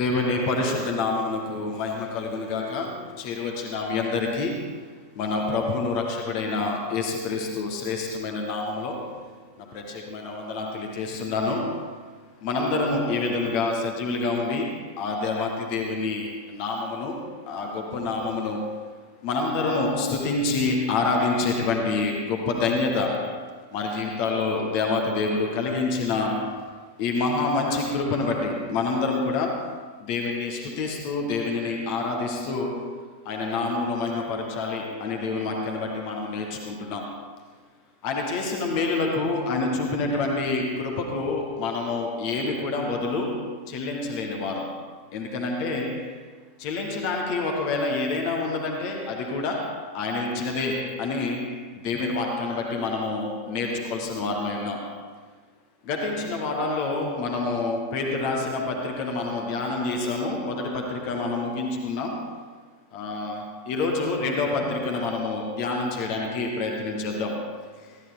దేవుని పరిశుద్ధ నామమునకు మహిమ కలుగును గాక. చేరువచ్చిన మీ అందరికీ మన ప్రభువును రక్షకుడైన యేసుక్రీస్తు శ్రేష్టమైన నామంలో నా ప్రత్యేకమైన వందనాలు తెలియజేస్తున్నాను. మనందరం ఈ విధంగా సజీవులుగా ఉండి ఆ దేవాతి దేవుని నామమును, ఆ గొప్ప నామమును మనందరము స్తుతించి ఆరాధించేటువంటి గొప్ప ధన్యత మన జీవితాల్లో దేవాతి దేవుడు కలిగించిన ఈ మహా మంచి కృపను బట్టి మనందరం కూడా దేవుని స్తుతిస్తూ దేవుని ఆరాధిస్తూ ఆయన నామమును మహిమపరచాలి అని దేవుని వాక్యాన్ని బట్టి మనం నేర్చుకుంటున్నాం. ఆయన చేసిన మేలులకు, ఆయన చూపినటువంటి కృపకు మనము ఏమి కూడా బదులు చెల్లించలేని వారు. ఎందుకనంటే చెల్లించడానికి ఒకవేళ ఏదైనా ఉన్నదంటే అది కూడా ఆయన ఇచ్చినదే అని దేవుని వాక్యాన్ని బట్టి మనము నేర్చుకోవాల్సిన వారమై ఉన్నాం. గతించిన వారాల్లో మనము పేతురు రాసిన పత్రికను మనము ధ్యానం చేసాము. మొదటి పత్రిక మనం ముగించుకున్నాం. ఈరోజు రెండవ పత్రికను మనము ధ్యానం చేయడానికి ప్రయత్నించేద్దాం.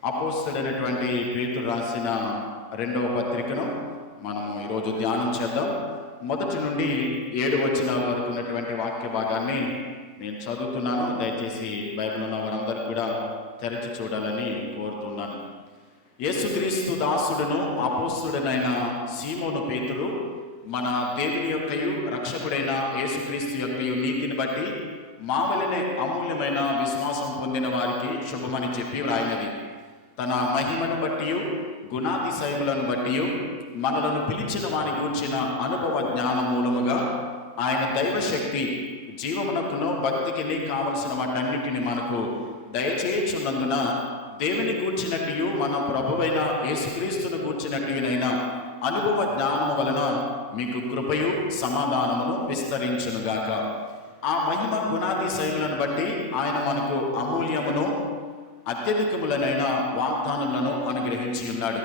అపోస్తలుడైనటువంటి పేతురు రాసిన రెండవ పత్రికను మనము ఈరోజు ధ్యానం చేద్దాం. మొదటి నుండి 7 వచనాల వరకు ఉన్నటువంటి వాక్య భాగాన్ని నేను చదువుతున్నాను. దయచేసి బైబిల్ ఉన్న వారందరూ కూడా తెరచి చూడాలని కోరుతున్నాను. యేసుక్రీస్తు దాసుడును అపోస్తలుడైన సీమోను పేతురు, మన దేవుని యొక్కయు రక్షకుడైన యేసుక్రీస్తు యొక్కయు నీతిని బట్టి మా వలనే అమూల్యమైన విశ్వాసం పొందిన వారికి శుభమని చెప్పి వ్రాయినది. తన మహిమను బట్టి గుణాతిశయములను బట్టి మనలను పిలిచిన వాని గూర్చిన అనుభవ జ్ఞాన మూలముగా ఆయన దైవశక్తి జీవమునకును భక్తికి కావలసిన వాటన్నిటిని మనకు దయచేయుచున్నందున దేవుని గూర్చినట్టు మన ప్రభువైన యేసుక్రీస్తును గూర్చినట్టునైనా అనుభవ జ్ఞానము వలన మీకు కృపయు సమాధానమును విస్తరించునుగాక. ఆ మహిమ గుణాతిశయములను బట్టి ఆయన మనకు అమూల్యమును అత్యధికములనైన వాగ్దానములను అనుగ్రహించి ఉన్నాడు.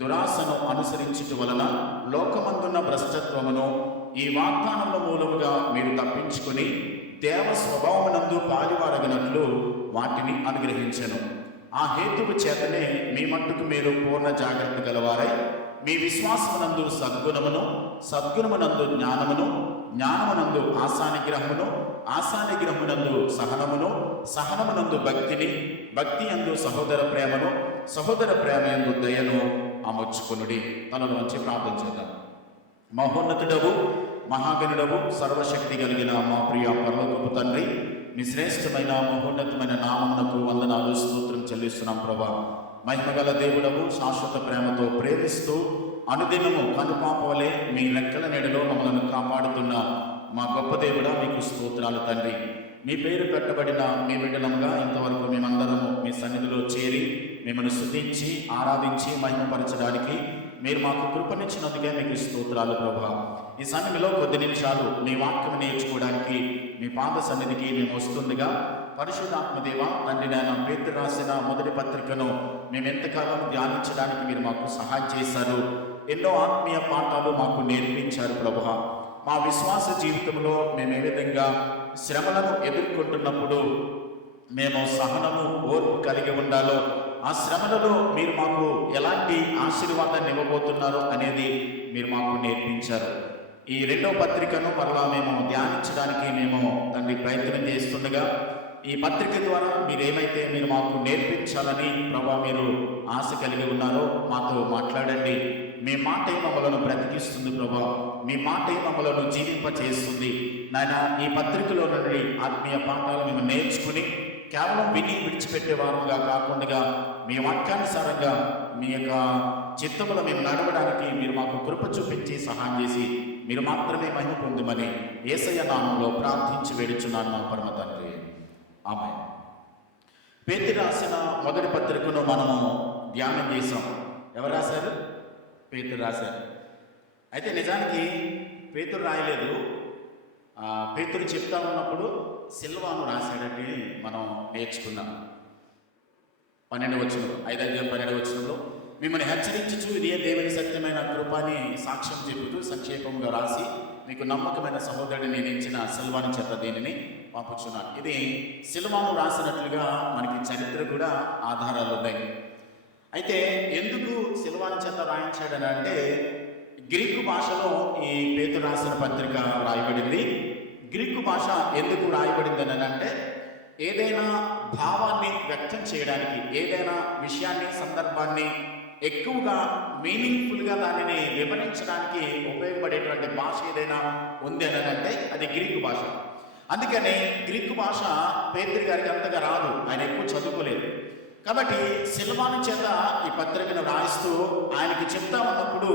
దురాశను అనుసరించుట వలన లోకమందున్న భ్రష్టత్వమును ఈ వాగ్దానముల మూలముగా మీరు తప్పించుకొని దేవ స్వభావమునందు పాలివారగినట్లు వాటిని అనుగ్రహించెను. ఆ హేతువు చేతనే మీ మట్టుకు మీరు పూర్ణ జాగ్రత్త గలవారై మీ విశ్వాసమునందు సద్గుణమును, సద్గుణమునందు జ్ఞానమును, జ్ఞానమునందు ఆశానిగ్రహమును, ఆశానిగ్రహమునందు సహనమును, సహనమునందు భక్తిని, భక్తి యందు సహోదర ప్రేమను, సహోదర ప్రేమ యందు దయను అమర్చుకొనుడి. తనలోంచి ప్రార్థన చేద్దాం. మహోన్నతుడవు, మహాగణుడవు, సర్వశక్తి కలిగిన మా ప్రియ పరలోకపు తండ్రి, మీ శ్రేష్టమైన మహోన్నతమైన నామమునకు వందనాలు, స్తోత్రం చెల్లిస్తున్నాం ప్రభా. మహిమగల దేవుడవు, శాశ్వత ప్రేమతో ప్రేమిస్తూ అనుదినము కనుపాపవలే మీ లెక్కల నీడలో మమ్మల్ని కాపాడుతున్న మా గొప్ప దేవుడా మీకు స్తోత్రాలు తండ్రి. మీ పేరు పెట్టబడిన మీ బిడ్డలంగా ఇంతవరకు మేమందరము మీ సన్నిధిలో చేరి మిమ్మల్ని స్తుతించి ఆరాధించి మహిమపరచడానికి మీరు మాకు కృపనిచ్చినందుకే మీకు స్తోత్రాలు ప్రభా. ఈ సన్నిధిలో కొద్ది నిమిషాలు మీ వాక్యం నేర్చుకోవడానికి మీ పాద సన్నిధికి మేము వస్తుండగా పరిశుద్ధాత్మదేవ తండ్రి, నేను పేతురు రాసిన మొదటి పత్రికను మేము ఎంతకాలం ధ్యానించడానికి మీరు మాకు సహాయం చేశారు. ఎన్నో ఆత్మీయ పాఠాలు మాకు నేర్పించారు ప్రభా. మా విశ్వాస జీవితంలో మేము ఏ విధంగా శ్రమలను ఎదుర్కొంటున్నప్పుడు మేము సహనము, ఓర్పు కలిగి ఉండాలో, ఆ శ్రమలలో మీరు మాకు ఎలాంటి ఆశీర్వాదాన్ని ఇవ్వబోతున్నారో అనేది మీరు మాకు నేర్పించారు. ఈ రెండవ పత్రికను మరలా మేము ధ్యానించడానికి మేము తండ్రి ప్రయత్నం చేస్తుండగా ఈ పత్రిక ద్వారా మీరు మాకు నేర్పించాలని ప్రభా మీరు ఆశ కలిగి ఉన్నారో మాతో మాట్లాడండి. మీ మాటే మమ్మలను బ్రతికిస్తుంది ప్రభా. మీ మాటే మమ్మలను జీవింపచేస్తుంది నాయన. ఈ పత్రికలో నుండి ఆత్మీయ పాఠాలు మేము నేర్చుకుని కేవలం విని విడిచిపెట్టేవారుగా కాకుండా మీ వాక్యానుసారంగా మీ యొక్క చిత్తములో మేము నడవడానికి మీరు మాకు కృప చూపించి సహాయం చేసి మీరు మాత్రమే మహిమ పొందుమని యేసయ్య నామంలో ప్రార్థించి వేడుచున్నాను మా పరమ తండ్రి, ఆమేన్. పేతురు రాసిన మొదటి పత్రికను మనము ధ్యానం చేసాం. ఎవరు రాశారు? పేతురు రాశారు. అయితే నిజానికి పేతురు రాయలేదు. పేతురు చెప్తా ఉన్నప్పుడు సిల్వాను రాశాడని మనం నేర్చుకున్నాం. 12వ వచనం, 5-12వ వచనంలో మిమ్మల్ని హెచ్చరించుచు ఇదే దేవుని సత్యమైన కృపాని సాక్ష్యం చెబుతూ సంక్షేపంగా రాసి మీకు నమ్మకమైన సహోదరుడిని నియమించిన సిల్వాను చేత దీనిని పంపుచున్నాను. ఇది సిల్వాను రాసినట్లుగా మనకి చరిత్ర కూడా ఆధారాలు ఉన్నాయి. అయితే ఎందుకు సిల్వాను చేత రాయించాడని అంటే గ్రీకు భాషలో ఈ పేతురు రాసిన పత్రిక రాయబడింది. గ్రీకు భాష ఎందుకు రాయబడింది అని అంటే, ఏదైనా భావాన్ని వ్యక్తం చేయడానికి, ఏదైనా విషయాన్ని, సందర్భాన్ని ఎక్కువగా మీనింగ్ఫుల్గా దానిని వివరించడానికి ఉపయోగపడేటువంటి భాష ఏదైనా ఉంది అని అంటే అది గ్రీకు భాష. అందుకని గ్రీకు భాష పేతురు గారికి అంతగా రాదు, ఆయన ఎక్కువ చదువుకోలేదు. కాబట్టి సిల్వాను చేత ఈ పత్రికను రాయిస్తూ ఆయనకి చెప్తా ఉన్నప్పుడు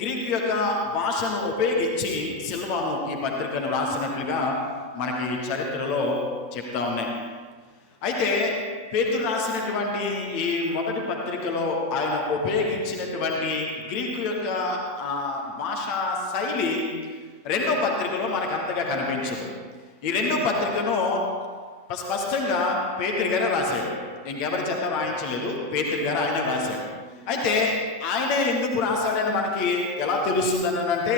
గ్రీకు యొక్క భాషను ఉపయోగించి సిల్వాను ఈ పత్రికను రాసినట్లుగా మనకి చరిత్రలో చెప్తా ఉన్నాయి. అయితే పేతురు రాసినటువంటి ఈ మొదటి పత్రికలో ఆయన ఉపయోగించినటువంటి గ్రీకు యొక్క భాషా శైలి రెండో పత్రికలో మనకు అంతగా కనిపించదు. ఈ రెండో పత్రికను స్పష్టంగా పేతురు గారే రాశాడు, ఇంకెవరి చేత రాయించలేదు, పేతురు గారు ఆయనే రాశాడు. అయితే ఆయనే ఎందుకు రాశాడని మనకి ఎలా తెలుస్తుందని అంటే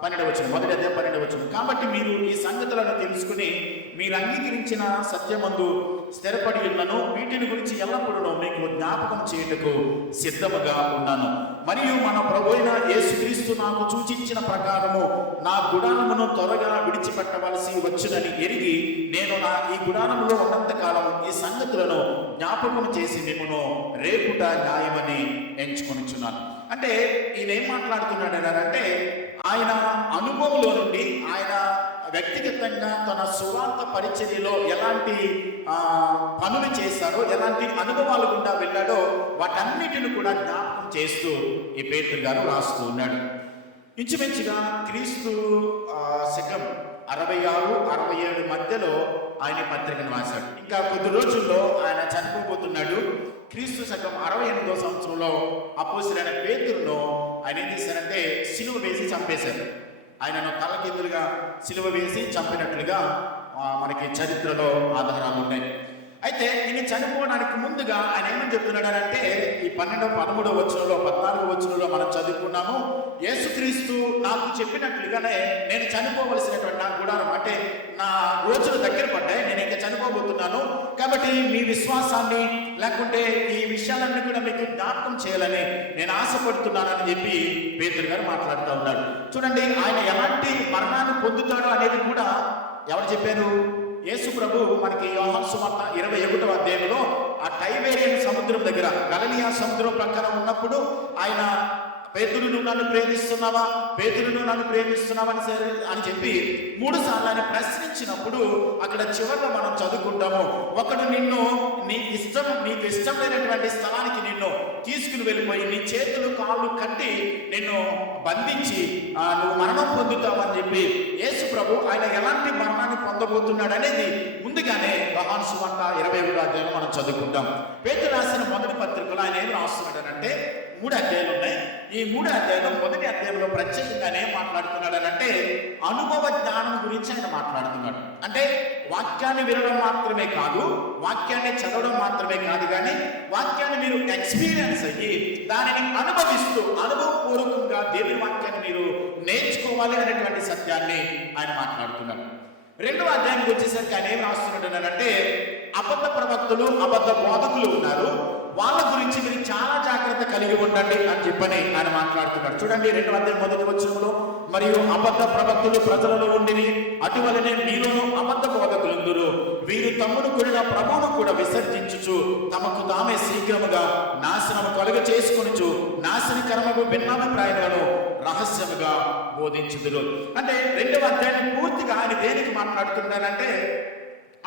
12వ వచనం, మొదటి అధ్యాయం 12వ వచనం. కాబట్టి మీరు ఈ సంగతులను తెలుసుకుని మీరు అంగీకరించిన సత్యమందు స్థిరపడి ఉన్నను, వీటిని గురించి ఎల్లప్పుడూ మీకు జ్ఞాపకం చేయుటకు సిద్ధముగా ఉన్నాను. మరియు మన ప్రభు అయిన యేసుక్రీస్తు నాకు సూచించిన ప్రకారము నా గుడారమును త్వరగా విడిచిపెట్టవలసి వచ్చునని ఎరిగి నేను ఈ గుడారములో ఉన్నంతకాలం ఈ సంగతులను జ్ఞాపకం చేసి మిమ్మను రేపుట న్యాయమని ఎంచుకొనిచున్నాను. అంటే ఈయన ఏం మాట్లాడుతున్నాడు అంటే, ఆయన అనుభవంలో నుండి ఆయన వ్యక్తిగతంగా తన సువార్త పరిచర్యలో ఎలాంటి పనులు చేశారో, ఎలాంటి అనుభవాల గుండా వెళ్ళాడో వాటన్నిటిని కూడా జ్ఞాపకం చేస్తూ ఈ పేతురు గారు రాస్తూ ఉన్నాడు. ఇంచుమించుగా క్రీస్తు శకం 66, 67 మధ్యలో ఆయన పత్రికను రాశాడు. ఇంకా కొద్ది రోజుల్లో ఆయన చనిపోబోతున్నాడు. క్రీస్తు శకం 68వ సంవత్సరంలో అపోస్తలుడైన పేతురును ఆయన ఏం చేశారంటే సిలువ వేసి చంపేశారు. ఆయనను తలకిందులుగా సిలువ వేసి చంపినట్లుగా మనకి చరిత్రలో ఆధారాలు ఉన్నాయి. అయితే ఈయన చనిపోవడానికి ముందుగా ఆయన ఏమని చెప్తున్నాడంటే, ఈ 12, 13వ వచనంలో, 14వ వచనంలో మనం చదువుకున్నాము, యేసుక్రీస్తు నాకు చెప్పినట్లుగానే నేను చనిపోవలసినటువంటి నా గుడారం, అంటే నా రోజులు దగ్గర పడ్డాయి, నేను ఇంకా చనిపోబోతున్నాను, కాబట్టి మీ విశ్వాసాన్ని లేకుంటే ఈ విషయాలన్నీ కూడా మీకు జ్ఞాపకం చేయాలని నేను ఆశపడుతున్నానని చెప్పి పేతురు గారు మాట్లాడుతూ ఉన్నాడు. చూడండి, ఆయన ఎలాంటి మరణాన్ని పొందుతాడో అనేది కూడా ఎవరు చెప్పారు? యేసు ప్రభు మనకి యోహాను సువార్త 21వ అధ్యాయంలో ఆ టైబేరియన్ సముద్రం దగ్గర, గలిలయ సముద్రం ప్రక్కన ఉన్నప్పుడు ఆయన పేతురును నన్ను ప్రేమిస్తున్నావా, పేతురును నన్ను ప్రేమిస్తున్నావా అని చెప్పి 3 సార్లు ఆయన ప్రశ్నించినప్పుడు అక్కడ చివరిలో మనం చదువుకుంటాము, ఒకడు నిన్ను నీకు ఇష్టం లేనటువంటి స్థలానికి నిన్ను తీసుకుని వెళ్ళిపోయి నీ చేతులు కాళ్ళు కట్టి నిన్ను బంధించి నువ్వు మరణం పొందుతావని చెప్పి యేసు ప్రభు ఆయన ఎలాంటి మరణాన్ని పొందబోతున్నాడు అనేది ముందుగానే యోహాను సువార్త 21వ అధ్యాయంలో మనం చదువుకుంటాం. పేతురు రాసిన మొదటి పత్రికలో ఆయన ఏం రాస్తున్నాడనంటే 3 అధ్యాయాలు ఉన్నాయి. ఈ 3 అధ్యాయంలో మొదటి అధ్యాయంలో ప్రత్యేకంగా ఏం మాట్లాడుతున్నాడు అంటే అనుభవ జ్ఞానం గురించి ఆయన మాట్లాడుతున్నాడు. అంటే వాక్యాన్ని వినడం మాత్రమే కాదు, వాక్యాన్ని చదవడం మాత్రమే కాదు, కానీ వాక్యాన్ని మీరు ఎక్స్పీరియన్స్ అయ్యి దానిని అనుభవిస్తూ అనుభవపూర్వకంగా దేవుని వాక్యాన్ని మీరు నేర్చుకోవాలి అనేటువంటి సత్యాన్ని ఆయన మాట్లాడుతున్నాడు. 2వ అధ్యాయానికి వచ్చేసరికి ఆయన ఏం రాస్తున్నాడు అంటే అబద్ధ ప్రవక్తలు, అబద్ధ బోధకులు ఉన్నారు, వాళ్ళ గురించి మీరు చాలా జాగ్రత్త కలిగి ఉండండి అని చెప్పని ఆయన మాట్లాడుతున్నాడు. చూడండి, 2వ అధ్యాయం 1వ వచనంలో, మరియు అబద్ధ ప్రవక్తలు ప్రజలలో ఉండిరి, అటువలనే మీలోనూ అబద్ధ బోధకులుందురు, వీరు తమ్మును కూడిన ప్రభువును కూడా విసర్జించుచు తమకు తామే శీఘ్రముగా నాశనము కలుగ చేసుకొనుచు నాశనకరమగు భిన్నాభిప్రాయాలను రహస్యముగా బోధించుదురు. అంటే 2వ అధ్యాయాన్ని పూర్తిగా ఆయన దేనికి మాట్లాడుతున్నారంటే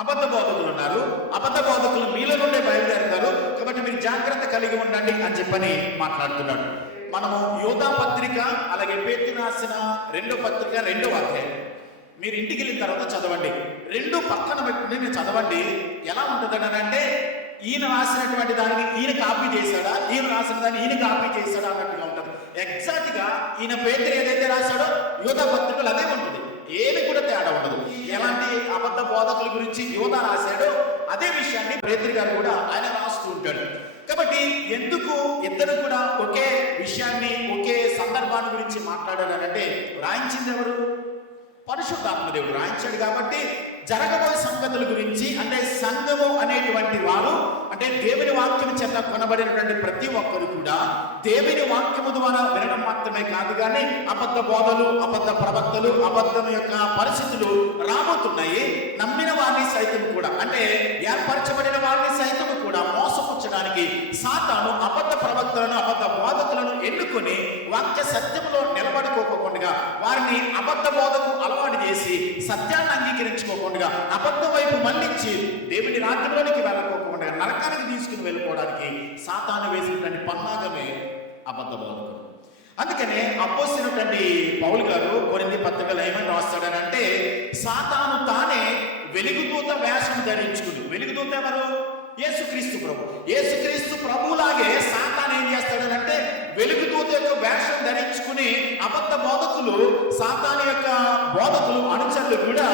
అబద్ధ బోధకులు ఉన్నారు, అబద్ధ బోధకులు మీలో నుండే బయలుదేరుతారు, కాబట్టి మీరు జాగ్రత్త కలిగి ఉండండి అని చెప్పని మాట్లాడుతున్నాడు. మనము యోధా పత్రిక అలాగే పేతురు రాసిన 2వ పత్రిక 2వ అధ్యాయం మీరు ఇంటికి వెళ్ళిన తర్వాత చదవండి. 2 పక్కన పెట్టుకుని చదవండి. ఎలా ఉంటుందని అంటే ఈయన రాసినటువంటి దానిని ఈయన కాపీ చేశాడా, ఈయన రాసిన దాన్ని ఈయన కాపీ చేశాడా అన్నట్టుగా ఉంటుంది. ఎగ్జాక్ట్గా ఈయన పేతురు ఏదైతే రాశాడో యోధా పత్రికలు అదే ఉంటుంది, ఏమి కూడా తేడా ఉండదు. ఎలాంటి అబద్ధ బోధకుల గురించి యోధా రాశాడో అదే విషయాన్ని పేతురు గారు కూడా ఆయన రాస్తూ ఉంటాడు. కాబట్టి ఎందుకు ఇద్దరు కూడా ఒకే విషయాన్ని ఒకే సందర్భాన్ని గురించి మాట్లాడాలంటే రాయించింది ఎవరు? పరిశుద్ధాత్మ దేవుడు రాయించాడు. కాబట్టి జరగబోయే సంగతుల గురించి, అంటే సంఘము అనేటువంటి వారు, అంటే దేవుని వాక్యం చేత కొనబడినటువంటి ప్రతి ఒక్కరు కూడా దేవుని వాక్యము ద్వారా వినడం మాత్రమే కాదు, కానీ అబద్ధ బోధలు, అబద్ధ ప్రవక్తలు, అబద్ధం యొక్క పరిస్థితులు రాబోతున్నాయి. నమ్మిన వారిని సైతం కూడా, అంటే ఏర్పరచబడిన వారిని సైతం కూడా మోసపుచ్చడానికి సాతాను అబద్ధ ప్రవక్తలను, అబద్ధ బోధకులను ఎన్నుకొని వాక్య సత్యంలో నిలబడుకోకుండా వారిని అబద్ధ బోధకు అలవాటు చేసి సత్యాన్ని అంగీకరించుకోకుండా అబద్ధం వైపు మళ్ళించి దేవుని రాజ్యంలోనికి వెళ్ళకోకుండా నరకానికి తీసుకుని వెళ్ళిపోవడానికి సాతాను వేసినటువంటి పన్నాగమే అబద్ధ బోధకులు. అందుకనే అపోస్తలుడైనటువంటి పౌలు గారు కొరింథీ పత్రికలో ఏమని రాస్తాడనంటే, సాతాను తానే వెలుగుదూత వేషం ధరించుకుని, వెలుగుదూత ఎవరు? యేసుక్రీస్తు ప్రభు. యేసుక్రీస్తు ప్రభులాగే సాతాను ఏం చేస్తాడనంటే వెలుగుదూత యొక్క వేషం ధరించుకుని అబద్ధ బోధకులు, సాతాను యొక్క బోధకులు, అనుచరులు కూడా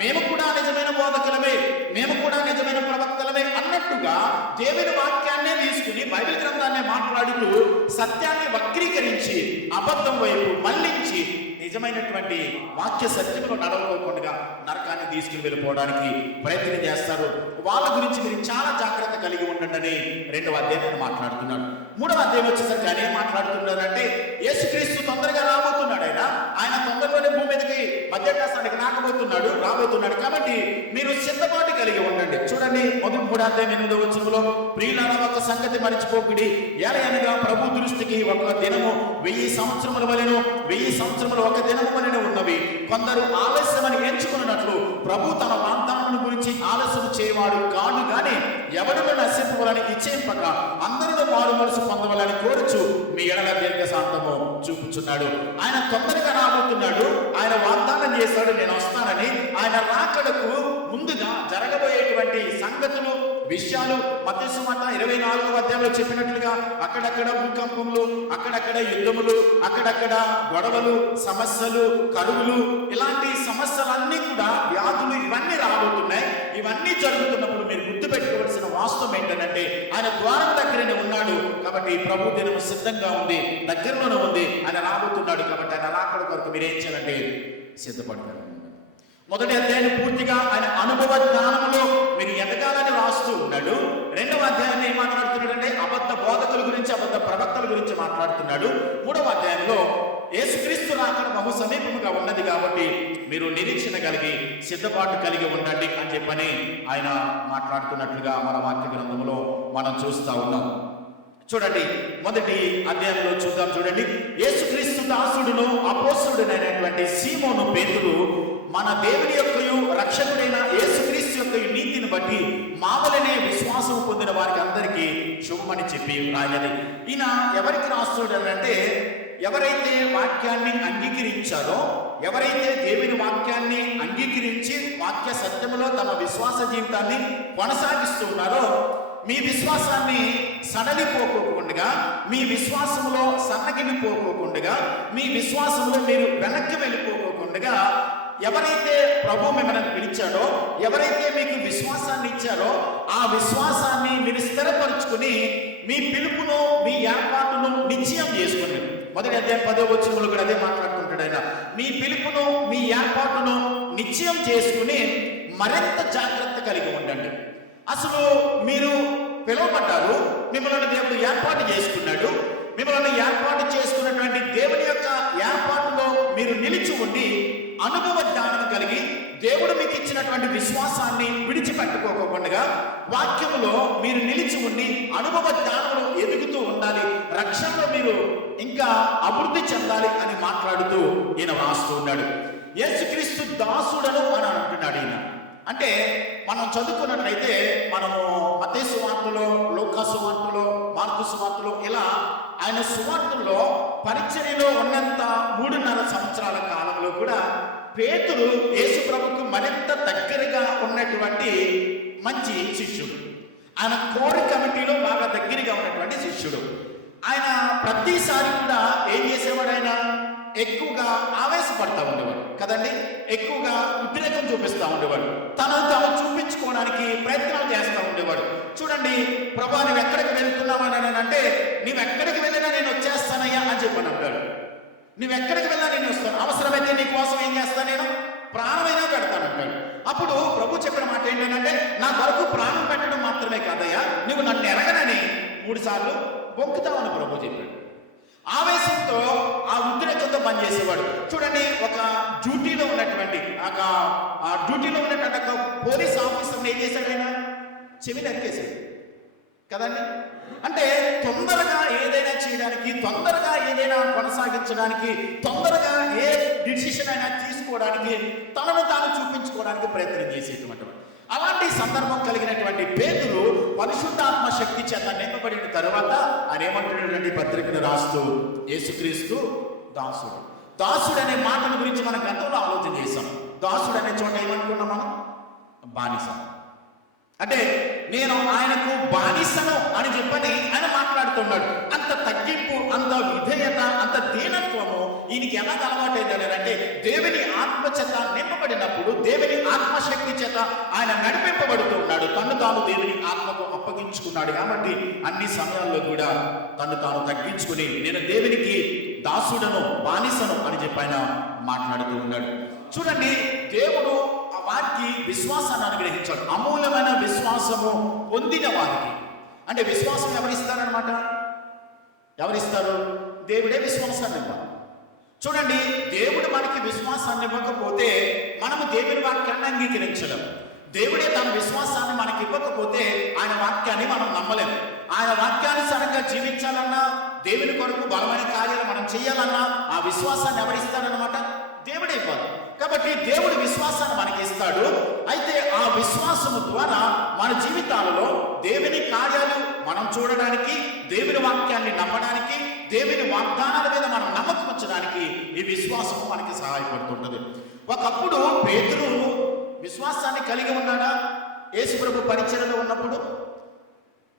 మేము కూడా నిజమైన బోధకులమే, మేము కూడా నిజమైన ప్రవక్తలమే అన్నట్టుగా దేవుని వాక్యాన్నే తీసుకుని బైబిల్ గ్రంథాన్ని మాట్లాడుతూ సత్యాన్ని వక్రీకరించి అబద్ధం వైపు మళ్ళించి నిజమైనటువంటి వాక్య సత్యంలో నడవకోకుండా నరకాన్ని తీసుకుని వెళ్ళిపోవడానికి ప్రయత్నం చేస్తారు. వాళ్ళ గురించి మీరు చాలా జాగ్రత్త కలిగి ఉండండి అని 2వ అధ్యాయం మాట్లాడుతున్నాడు. 3వ అధ్యాయం వచ్చేసరికి ఆయన ఏం మాట్లాడుతున్నాడంటే, యేసుక్రీస్తు తొందరగా రాబోతున్నాడు. ఆయన తొందరలోనే భూమి మీదకి మధ్యాకాశానికి రాబోతున్నాడు. కాబట్టి మీరు సిద్ధపాటు కలిగి ఉండండి. చూడండి, 3వ అధ్యాయం 8వ వచనంలో, ప్రియులారా ఒక సంగతి మరిచిపోకుడి, ఏలయనగా ప్రభు దృష్టికి ఒక దినము 1000 సంవత్సరముల వలెను, 1000 సంవత్సరములు ఒక దినము వలెను ఉన్నవి. కొందరు ఆలస్యమని ఎంచుకున్నట్లు ప్రభు తన వాగ్దానమును గురించి ఆలస్యం చేయవాడు కాడు గాని ఎవరిని నశింపవాలని ఇచ్చేంపక అందరిలో మారు మనసు పొందవాలని కోరుచు మీ ఎడల దీర్ఘశాంతము చూపుచున్నాడు. ఆయన తొందరగా రాబోతున్నాడు. ఆయన వాగ్దానం చేశాడు, నేను వస్తానని. ఆయన రాకడకు ముందుగా జరగబోయేటువంటి సంగతులు, విషయాలు మత్తయి సువార్త 24వ అధ్యాయంలో చెప్పినట్లుగా అక్కడక్కడ భూకంపములు, అక్కడక్కడ యుద్ధములు, అక్కడక్కడ గొడవలు, సమస్యలు, కరువులు, ఇలాంటి సమస్యలన్నీ కూడా, వ్యాధులు, ఇవన్నీ రాబోతున్నాయి. ఇవన్నీ జరుగుతున్నప్పుడు మీరు గుర్తుపెట్టుకోవాల్సిన వాస్తవం ఏంటంటే, ఆయన ద్వారం దగ్గరనే ఉన్నాడు. కాబట్టి ప్రభు దినము సిద్ధంగా ఉంది, దగ్గరలోనే ఉంది. ఆయన రాబోతున్నాడు. కాబట్టి ఆయన రాకడ కొరకు మీరు ఏం చేయాలంటే సిద్ధపడతారు. మొదటి అధ్యాయాన్ని పూర్తిగా ఆయన అనుభవ జ్ఞానంలో మీరు ఎదగాలని రాస్తూ ఉన్నాడు. 2వ అధ్యాయాన్ని ఏం మాట్లాడుతున్నాడంటే అబద్ధ బోధకుల గురించి, అబద్ధ ప్రవక్తల గురించి మాట్లాడుతున్నాడు. 3వ అధ్యాయంలో యేసుక్రీస్తు రాకడ బహు సమీపముగా ఉన్నది కాబట్టి మీరు నిరీక్షణ కలిగి సిద్ధపాటు కలిగి ఉండండి అని చెప్పని ఆయన మాట్లాడుతున్నట్లుగా మన వాక్య గ్రంథంలో మనం చూస్తూ ఉన్నాం. చూడండి, మొదటి అధ్యాయంలో చూద్దాం. చూడండి, యేసుక్రీస్తు దాసుడును అపోస్తలుడైనటువంటి సీమోను పేతురు మన దేవుని యొక్కయు రక్షకుడైన యేసుక్రీస్తు యొక్క నీతిని బట్టి మామూలనే విశ్వాసం పొందిన వారికి అందరికీ శుభమని చెప్పి రాయని. ఈయన ఎవరికి రాస్తున్నాడంటే, ఎవరైతే వాక్యాన్ని అంగీకరించారో, ఎవరైతే దేవుని వాక్యాన్ని అంగీకరించి వాక్య సత్యములో తమ విశ్వాస జీవితాన్ని కొనసాగిస్తున్నారో, మీ విశ్వాసాన్ని సడలిపోకోకుండా, మీ విశ్వాసంలో సన్నగిలిపోకోకుండా, మీ విశ్వాసంలో మీరు వెనక్కి వెళ్ళిపోకోకుండా, ఎవరైతే ప్రభు మిమ్మల్ని పిలిచాడో, ఎవరైతే మీకు విశ్వాసాన్ని ఇచ్చారో, ఆ విశ్వాసాన్ని మీరు స్థిరపరుచుకుని మీ పిలుపును, మీ ఏర్పాటును నిశ్చయం చేసుకుని, మొదటి అధ్యాయం 10వ వచనంలో కూడా అదే మాట్లాడుకుంటాడు ఆయన. మీ పిలుపును, మీ ఏర్పాటును నిశ్చయం చేసుకుని మరింత జాగ్రత్త కలిగి ఉండండి. అసలు మీరు పిలువబడ్డారు, మిమ్మల్ని దేవుడు ఏర్పాటు చేసుకున్నాడు. మిమ్మల్ని ఏర్పాటు చేసుకున్నటువంటి దేవుని యొక్క ఏర్పాటులో మీరు నిలిచి ఉండి అనుభవ జ్ఞానం కలిగి దేవుడు మీకు ఇచ్చినటువంటి విశ్వాసాన్ని విడిచిపెట్టుకోకుండా వాక్యములో మీరు నిలిచి ఉండి అనుభవ జ్ఞానంలో ఎదుగుతూ ఉండాలి, రక్షణలో మీరు ఇంకా అభివృద్ధి చెందాలి అని మాట్లాడుతూ ఈయన రాస్తూ ఉన్నాడు. యేసుక్రీస్తు దాసుడను అని అంటున్నాడు ఈయన. అంటే మనం చదువుకున్నట్లయితే మనము మత్తయి సువార్తలో, లూకా సువార్తలో, మార్కు సువార్తలో, ఇలా ఆయన సువార్తల్లో పరిచర్యలో ఉన్నంత 3.5 సంవత్సరాల కాలంలో కూడా పేతురు యేసు ప్రభుకు మరింత దగ్గరగా ఉన్నటువంటి మంచి శిష్యుడు. ఆయన కోర్ కమిటీలో బాగా దగ్గరగా ఉన్నటువంటి శిష్యుడు. ఆయన ప్రతిసారి కూడా ఏం చేసేవాడు? ఆయన ఎక్కువగా ఆవేశపడతా ఉండేవాడు కదండి, ఎక్కువగా ఉద్రేకం చూపిస్తూ ఉండేవాడు, తనను తాను చూపించుకోవడానికి ప్రయత్నాలు చేస్తూ ఉండేవాడు. చూడండి, ప్రభా నువ్వు ఎక్కడికి వెళ్తున్నావని అంటే, నువ్వెక్కడికి వెళ్ళినా నేను వచ్చేస్తానయ్యా అని చెప్పని అంటాడు. నువ్వెక్కడికి వెళ్ళినా నేను వస్తాను, అవసరమైతే నీ కోసం ఏం చేస్తాను, నేను అంటాడు. అప్పుడు ప్రభు చెప్పిన మాట ఏంటంటే, నా కొరకు ప్రాణం పెట్టడం మాత్రమే కాదయ్యా, నువ్వు నన్ను ఎరగనని 3 సార్లు బొంకుతావని ప్రభు చెప్పాడు. ఆవేశంతో ఆ ఉద్రేకంతో పనిచేసేవాడు. చూడండి, ఒక డ్యూటీలో ఉన్నటువంటి ఒక పోలీస్ ఆఫీసర్ని ఏం చేశాడు ఆయన? చెవి నరికేశాడు కదండి. అంటే తొందరగా ఏదైనా చేయడానికి, తొందరగా ఏదైనా కొనసాగించడానికి, తొందరగా ఏ డిసిషన్ అయినా తీసుకోవడానికి, తనను తాను చూపించుకోవడానికి ప్రయత్నం చేసేటువంటి అలాంటి సందర్భం కలిగినటువంటి పేతురు పరిశుద్ధాత్మ శక్తి చేత నింపబడిన తరువాత ఆయన ఏమంటున్నటువంటి పత్రికను రాస్తూ, యేసుక్రీస్తు దాసుడు. దాసుడు అనే మాటల గురించి మనం గతంలో ఆలోచన చేశాం. దాసుడు అనే చోట ఏమనుకున్నాం మనం? బానిస. అంటే నేను ఆయనకు బానిసను అని చెప్పని ఆయన మాట్లాడుతున్నాడు. అంత తగ్గింపు, అంత విధేయత, అంత దీనత్వము ఈయనకి ఎలా అలవాటైందంటే, దేవుని ఆత్మ చేత నింపబడినప్పుడు, దేవుని ఆత్మశక్తి చేత ఆయన నడిపింపబడుతూ ఉన్నాడు. తను తాను దేవుని ఆత్మకు అప్పగించుకున్నాడు. కాబట్టి అన్ని సమయాల్లో కూడా తను తాను తగ్గించుకుని, నేను దేవునికి దాసుడను, బానిసను అని చెప్పి ఆయన మాట్లాడుతూ ఉన్నాడు. చూడండి, దేవుడు వారికి విశ్వాసాన్ని అనుగ్రహించాడు. అమూల్యమైన విశ్వాసము పొందిన వారికి. అంటే విశ్వాసం ఎవరిస్తారనమాట? ఎవరిస్తారు? దేవుడే విశ్వాసాన్ని ఇవ్వాలి. చూడండి, దేవుడు మనకి విశ్వాసాన్ని ఇవ్వకపోతే మనము దేవుని వాక్యాన్ని అంగీకరించలేం. దేవుడే తన విశ్వాసాన్ని మనకి ఇవ్వకపోతే ఆయన వాక్యాన్ని మనం నమ్మలేము. ఆయన వాక్యానుసారంగా జీవించాలన్నా, దేవుని కొరకు బలమైన కార్యాలు మనం చేయాలన్నా ఆ విశ్వాసాన్ని ఎవరిస్తారనమాట? దేవుడే ఇవ్వాలి. కాబట్టి దేవుడు విశ్వాసాన్ని మనకి ఇస్తాడు. అయితే ఆ విశ్వాసము ద్వారా మన జీవితాలలో దేవుని కార్యాలు మనం చూడడానికి, దేవుని వాక్యాన్ని నమ్మడానికి, దేవుని వాగ్దానాల మీద మనం నమ్మకం ఉంచడానికి ఈ విశ్వాసము మనకి సహాయపడుతుంటది. ఒకప్పుడు పేతురు విశ్వాసాన్ని కలిగి ఉన్నాడా? యేసు ప్రభు పరిచర్యలో ఉన్నప్పుడు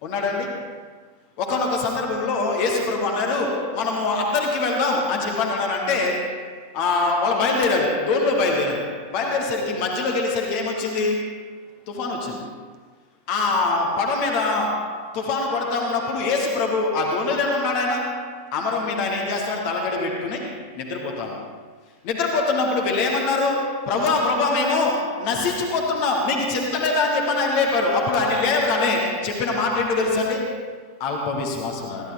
ఉన్నాడండి. ఒకనొక సందర్భంలో యేసు ప్రభు అన్నారు, మనము అద్దరికి వెళ్దాం అని చెప్పన్నారంటే వాళ్ళు బయలుదేరారు. దూరంలో బయలుదేరేసరికి మధ్యలోకి వెళ్ళేసరికి ఏమొచ్చింది? తుఫాను వచ్చింది. ఆ పడవ మీద తుఫాను పడతా ఉన్నప్పుడు యేసు ప్రభు ఆ దోణిలోనే ఉన్నాడు. ఆయన అమరం మీద ఆయన ఏం చేస్తాడు? తలగడి పెట్టుకుని నిద్రపోతున్నప్పుడు వీళ్ళు ఏమన్నారు? ప్రభా మేము నశించిపోతున్నాం, నీకు చింతలేదా అని చెప్పని ఆయన లేపారు. అప్పుడు ఆయన లేవగానే చెప్పిన మాట ఏంటో తెలుసండి? అల్ప విశ్వాసులారా.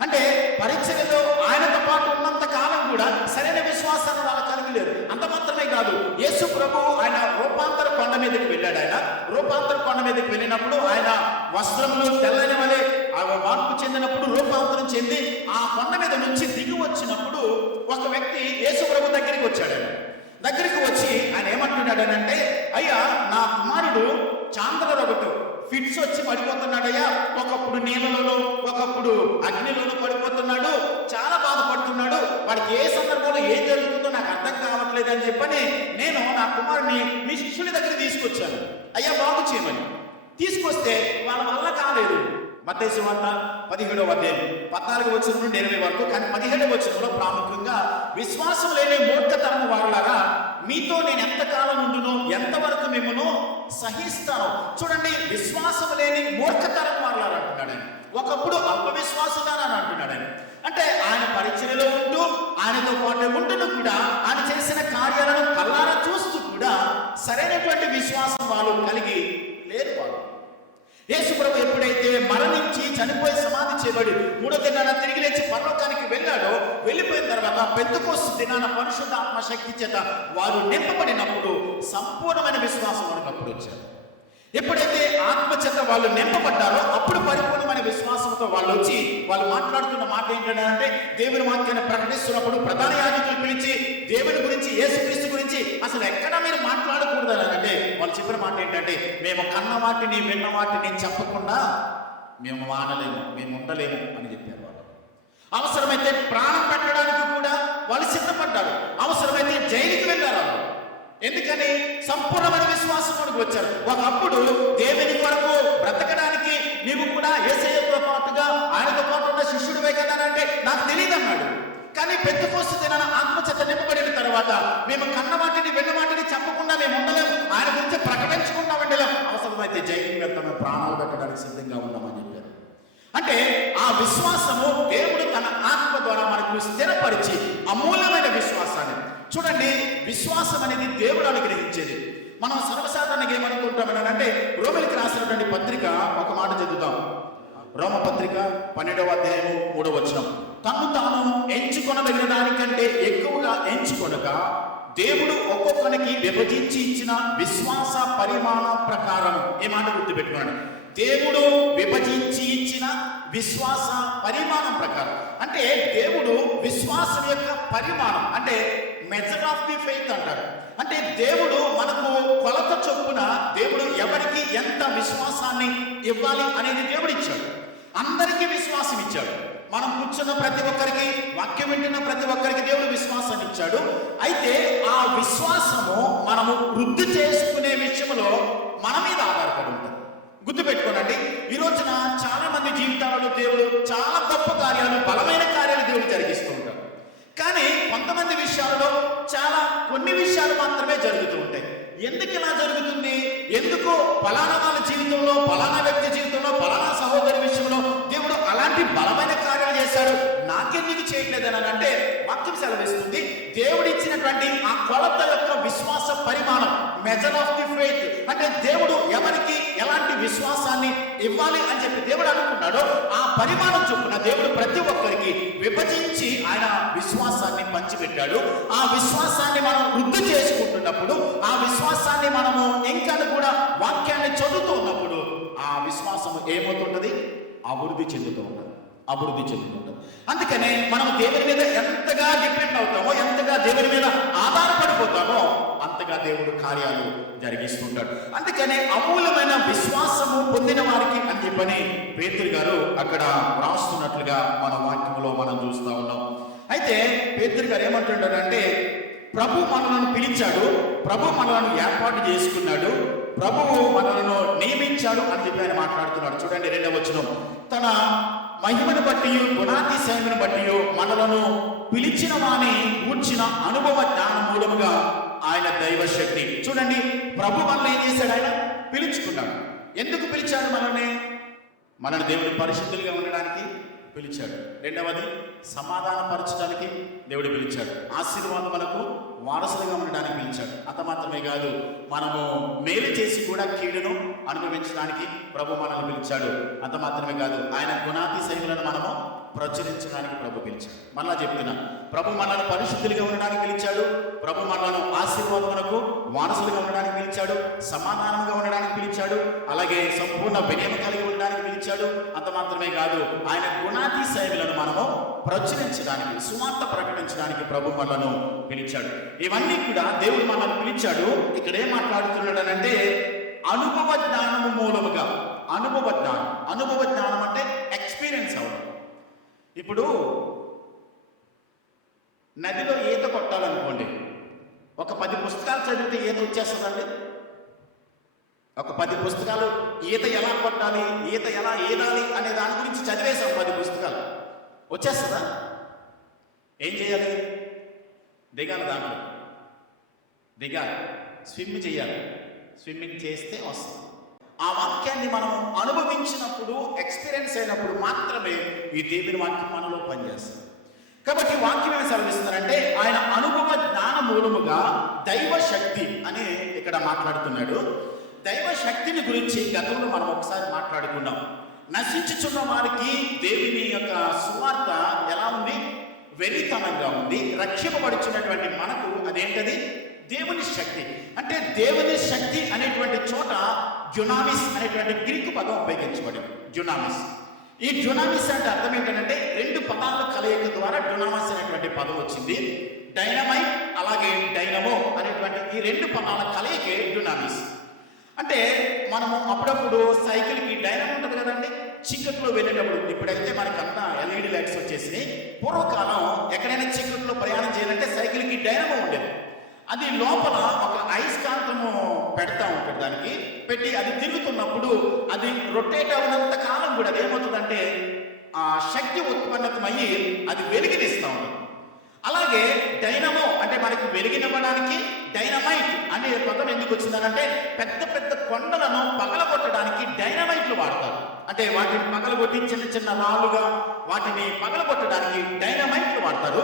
అంటే పరిచర్యలో ఆయనతో పాటు ఉన్నంత కాలం కూడా సరైన విశ్వాసాన్ని వాళ్ళు కలిగి లేరు. అంత మాత్రమే కాదు, యేసు ప్రభు ఆయన రూపాంతర కొండ మీదకి వెళ్ళాడు. ఆయన రూపాంతర కొండ మీదకి వెళ్ళినప్పుడు ఆయన వస్త్రములు తెల్లని వలె మార్పు చెందినప్పుడు, రూపాంతరం చెంది ఆ కొండ మీద నుంచి దిగి వచ్చినప్పుడు ఒక వ్యక్తి యేసు ప్రభు దగ్గరికి వచ్చాడు. దగ్గరికి వచ్చి ఆయన ఏమంటున్నాడనంటే, అయ్యా, నా కుమారుడు చాంద్రరొకటి ఫిట్స్ వచ్చి పడిపోతున్నాడయ్యా, ఒకప్పుడు నీళ్ళలోనూ ఒకప్పుడు అగ్నిలోనూ పడిపోతున్నాడు, చాలా బాధపడుతున్నాడు, వాడికి ఏ సందర్భంలో ఏం జరుగుతుందో నాకు అర్థం కావట్లేదు అని చెప్పని నేను నా కుమారుని మీ శిష్యుని దగ్గర తీసుకొచ్చాను, అయ్యా బాగు చేయమని. తీసుకొస్తే వాళ్ళ వల్ల కాలేదు. మత్తయి సువార్త 17వ అధ్యాయం 14వ వచనం నుండి 20 వరకు. కానీ 17వ వచనంలో ప్రాముఖ్యంగా విశ్వాసం లేని మూర్ఖతరము వారులారా, మీతో నేను ఎంతకాలం ఉండునో, ఎంతవరకు మిమ్మను సహిస్తాను. చూడండి, విశ్వాసం లేని మూర్ఖతరం వారులారా అంటున్నాడు ఆయన. ఒకప్పుడు అల్పవిశ్వాసుగా అని అంటున్నాడు ఆయన. అంటే ఆయన పరిచర్యలో ఉంటూ, ఆయనతో పాటు ఉంటూ కూడా, ఆయన చేసిన కార్యాలను కళ్ళారా చూస్తూ కూడా సరైనటువంటి విశ్వాసం వాళ్ళు కలిగి లేరు. వాళ్ళు యేసు ప్రభు ఎప్పుడైతే మరణించి చనిపోయి సమాధి చేయబడి 3వ దినాన తిరిగి లేచి పరలోకానికి వెళ్ళాడో, వెళ్ళిపోయిన తర్వాత పెంతెకోస్తు దినాన పరిశుద్ధాత్మ శక్తి చేత వారు నింపబడినప్పుడు సంపూర్ణమైన విశ్వాసం మనకు అప్పుడు వచ్చారు. ఎప్పుడైతే ఆత్మ చేత వాళ్ళు నింపబడ్డారో అప్పుడు పరిపూర్ణమైన విశ్వాసంతో వాళ్ళు వచ్చి వాళ్ళు మాట్లాడుతున్న మాట ఏంటంటే, దేవుని వాక్యాన్ని ప్రకటిస్తున్నప్పుడు ప్రధాన యాజకులు పిలిచి దేవుని గురించి, యేసుక్రీస్తు గురించి అసలు ఎక్కడ మీరు మాట్లాడకూడదు అని అంటే వాళ్ళు చెప్పిన మాట ఏంటంటే, మేము కన్న వాటిని విన్న వాటిని చెప్పకుండా మేము మానలేము, మేము ఉండలేము అని చెప్పారు. వాళ్ళు అవసరమైతే ప్రాణం పెట్టడానికి కూడా వాళ్ళు సిద్ధపడ్డారు. అవసరమైతే జైలుకి వెళ్ళారు. ఎందుకని? సంపూర్ణమైన విశ్వాసం మనకు వచ్చారు. ఒకప్పుడు దేవుని కొరకు బ్రతకడానికి నీవు కూడా యేసయ్యతో పాటుగా ఆయనతో పాటు ఉన్న శిష్యుడివే కదా అంటే నాకు తెలియదు అన్నాడు. కానీ పెంతెకోస్తు దినాన ఆత్మచేత నింపబడిన తర్వాత మేము కన్న వాటిని విన్న వాటిని చెప్పకుండా మేము ఉండలేము, ఆయన గురించి ప్రకటించకుండా ఉండలేము, అవసరమైతే జైలుకి వెళ్తాం, మేము ప్రాణాలు పెట్టడానికి సిద్ధంగా ఉన్నామని చెప్పారు. అంటే ఆ విశ్వాసము దేవుడు తన ఆత్మ ద్వారా మనకు స్థిరపరిచి అమూల్యమైన విశ్వాసాన్ని. చూడండి, విశ్వాసం అనేది దేవుడు అనుగ్రహించేది. మనం సర్వసాధారణంగా ఏమనుకుంటామని అంటే, రోమిలికి రాసినటువంటి పత్రిక ఒక మాట చదువుతాం. రోమ పత్రిక 12వ అధ్యాయము 3వ వచనం. తను తాను ఎంచుకొనదగిన దానికంటే ఎక్కువగా ఎంచుకొనక దేవుడు ఒక్కొక్కరికి విభజించి ఇచ్చిన విశ్వాస పరిమాణం ప్రకారం. ఈ మాట గుర్తుపెట్టుకోండి, దేవుడు విభజించి ఇచ్చిన విశ్వాస పరిమాణం ప్రకారం. అంటే దేవుడు విశ్వాసం యొక్క పరిమాణం, అంటే మెజర్ ఆఫ్ ది ఫెయిత్ అంటారు. అంటే దేవుడు మనకు కొలత చొప్పున దేవుడు ఎవరికి ఎంత విశ్వాసాన్ని ఇవ్వాలి అనేది దేవుడు ఇచ్చాడు. అందరికీ విశ్వాసం ఇచ్చాడు. మనం కూర్చున్న ప్రతి ఒక్కరికి, వాక్యం వింటున్న ప్రతి ఒక్కరికి దేవుడు విశ్వాసాన్ని ఇచ్చాడు. అయితే ఆ విశ్వాసము మనము వృద్ధి చేసుకునే విషయంలో మన మీద ఆధారపడి ఉంటుంది. గుర్తుపెట్టుకోనండి, ఈ రోజున చాలా మంది జీవితాలలో దేవుడు చాలా గొప్ప కార్యాలు, బలమైన కార్యాలు దేవుడు జరిగిస్తూ ఉంటాడు. కానీ కొంతమంది విషయాలలో కొన్ని విషయాలు మాత్రమే జరుగుతూ ఉంటాయి. ఎందుకు ఇలా జరుగుతుంది? ఎందుకు ఫలానా వాళ్ళ జీవితంలో, ఫలానా వ్యక్తి జీవితంలో, ఫలానా సహోదరి విషయంలో దేవుడు అలాంటి బలమైన కార్యాలు చేశాడు, నాకెందుకు చేయట్లేదని అంటే వాక్యం సెలవిస్తుంది, దేవుడు ఇచ్చినటువంటి ఆ కొలత యొక్క విశ్వాస పరిమాణం, మెజర్ ఆఫ్ ది ఫెయిత్, అంటే దేవుడు ఎవరికి ఎలాంటి విశ్వాసాన్ని ఇవ్వాలి అని చెప్పి దేవుడు అనుకున్నాడో ఆ పరిమాణం చొప్పున దేవుడు ప్రతి ఒక్కరికి విభజించి ఆయన విశ్వాసాన్ని పంచిపెట్టాడు. ఆ విశ్వాసాన్ని మనం వృద్ధి చేసుకుంటున్నప్పుడు, ఆ విశ్వాసాన్ని మనము ఇంకా కూడా వాక్యాన్ని చదువుతూ ఉన్నప్పుడు ఆ విశ్వాసం ఏమవుతుంటది? అభివృద్ధి చెందుతూ ఉంటుంది. అందుకనే మనం దేవుని మీద ఎంతగా డిపెండ్ అవుతామో, ఎంతగా దేవుని మీద ఆధారపడిపోతామో అంతగా దేవుడు కార్యాలు జరిగిస్తుంటాడు. అందుకనే అమూల్యమైన విశ్వాసము పొందిన వారికి అని చెప్పని పేతురు గారు అక్కడ రాస్తున్నట్లుగా మన వాక్యంలో మనం చూస్తా ఉన్నాం. అయితే పేతురు గారు ఏమంటున్నాడంటే, ప్రభు మనలను పిలిచాడు, ప్రభు మనలను ఏర్పాటు చేసుకున్నాడు, ప్రభువు మనలను నియమించాడు అని చెప్పి ఆయన మాట్లాడుతున్నాడు. చూడండి 2వ వచనం. తన మహిమను బట్టి, గుణాతిశయమును బట్టి మనలను పిలిచిన వాని కూర్చిన అనుభవ జ్ఞానం మూలముగా ఆయన దైవశక్తి. చూడండి, ప్రభు మనల్ని ఏం చేశాడు? ఆయన పిలుచుకున్నాడు. ఎందుకు పిలిచాడు మనల్ని దేవుడు పరిశుద్ధులుగా ఉండడానికి పిలిచాడు. రెండవది, సమాధానపరచడానికి దేవుడు పిలిచాడు. ఆశీర్వాదములకు వారసులుగా ఉండడానికి పిలిచాడు. అంత మాత్రమే కాదు, మనము మేలు చేసి కూడా కీడును అనుభవించడానికి ప్రభు మనల్ని పిలిచాడు. అంత మాత్రమే కాదు, ఆయన గుణాతిశయములను మనము ప్రచురించడానికి ప్రభు పిలిచాడు. మళ్ళా చెప్తున్నా, ప్రభు మనల్ని పరిశుద్ధులుగా ఉండడానికి పిలిచాడు, ప్రభు మనల్ని ఆశీర్వాదములకు వారసులుగా ఉండడానికి పిలిచాడు, సమాధానంగా ఉండడానికి పిలిచాడు, అలాగే సంపూర్ణ వినయం కలిగి ఉండడానికి పిలిచాడు. అంత మాత్రమే కాదు, ఆయన గుణాతిశయములను మనము ప్రచురించడానికి, సువార్త ప్రకటించడానికి ప్రభు మనలను పిలిచాడు. ఇవన్నీ కూడా దేవుడు మనల్ని పిలిచాడు. ఇక్కడ ఏం మాట్లాడుతున్నాడనంటే, అనుభవ జ్ఞానము మూలముగా. అనుభవ జ్ఞానం అంటే ఎక్స్పీరియన్స్ అవ్వడం. ఇప్పుడు నదిలో ఈత కొట్టాలనుకోండి, ఒక 10 పుస్తకాలు చదివితే ఈత వచ్చేస్తుందండి? ఒక 10 పుస్తకాలు ఈత ఎలా కొట్టాలి, ఈత ఎలా ఈదాలి అనే దాని గురించి చదివేశాం. 10 పుస్తకాలు వచ్చేస్తుందా? ఏం చేయాలి? దిగాలి, దాంట్లో దిగాలి, స్విమ్ చేయాలి. స్విమ్మింగ్ చేస్తే వస్తుంది. ఆ వాక్యాన్ని మనం అనుభవించినప్పుడు, ఎక్స్పీరియన్స్ అయినప్పుడు మాత్రమే ఈ దేవుని వాక్యం మనలో పనిచేస్తుంది. కాబట్టి వాక్యం ఏమి సెలవిస్తున్నారంటే, ఆయన అనుభవ జ్ఞాన మూలముగా దైవ శక్తి అని ఇక్కడ మాట్లాడుతున్నాడు. దైవ శక్తిని గురించి గతంలో మనం ఒకసారి మాట్లాడుకున్నాం. నశించుచున్న వారికి దేవుని యొక్క సువార్త ఎలా ఉంది? వెరితనంగా ఉంది. రక్షింపబడుచున్నటువంటి మనకు అదేంటది? దేవుని శక్తి. అంటే దేవుని శక్తి అనేటువంటి చోట జునామిస్ అనేటువంటి గ్రీకు పదం ఉపయోగించబడింది. జునామిస్. ఈ జునామిస్ అంటే అర్థం ఏంటంటే, 2 పదాల కలయిక ద్వారా డునామస్ అనేటువంటి పదం వచ్చింది. డైనమైట్ అలాగే డైనమో అనేటువంటి ఈ 2 పదాల కలయికే డునామిస్. అంటే మనము అప్పుడప్పుడు సైకిల్కి డైనమో ఉంటుంది కదండి, చీకట్లో వెళ్ళేటప్పుడు. ఇప్పుడైతే మనకంతా LED లైట్స్ వచ్చేసి, పూర్వకాలం ఎక్కడైనా చీకట్లో ప్రయాణం చేయాలంటే సైకిల్కి డైనమో ఉండేది. అది లోపల ఒక అయస్కాంతము పెడతా ఉంటాడు, దానికి పెట్టి అది తిరుగుతున్నప్పుడు అది రొటేట్ అవునంత కాలం కూడా అది ఏమవుతుందంటే ఆ శక్తి ఉత్పన్నమయ్యి అది వెలుగునిస్తూ ఉంటుంది. అలాగే డైనమో అంటే మనకి వెలుగునివ్వడానికి డైనమైట్ అనే పదం ఎందుకు వచ్చిందనంటే, పెద్ద పెద్ద కొండలను పగలగొట్టడానికి డైనమైట్లు వాడతారు. అంటే వాటిని పగలగొట్టి చిన్న చిన్న రాళ్ళుగా వాటిని పగలగొట్టడానికి డైనమైట్లు వాడతారు.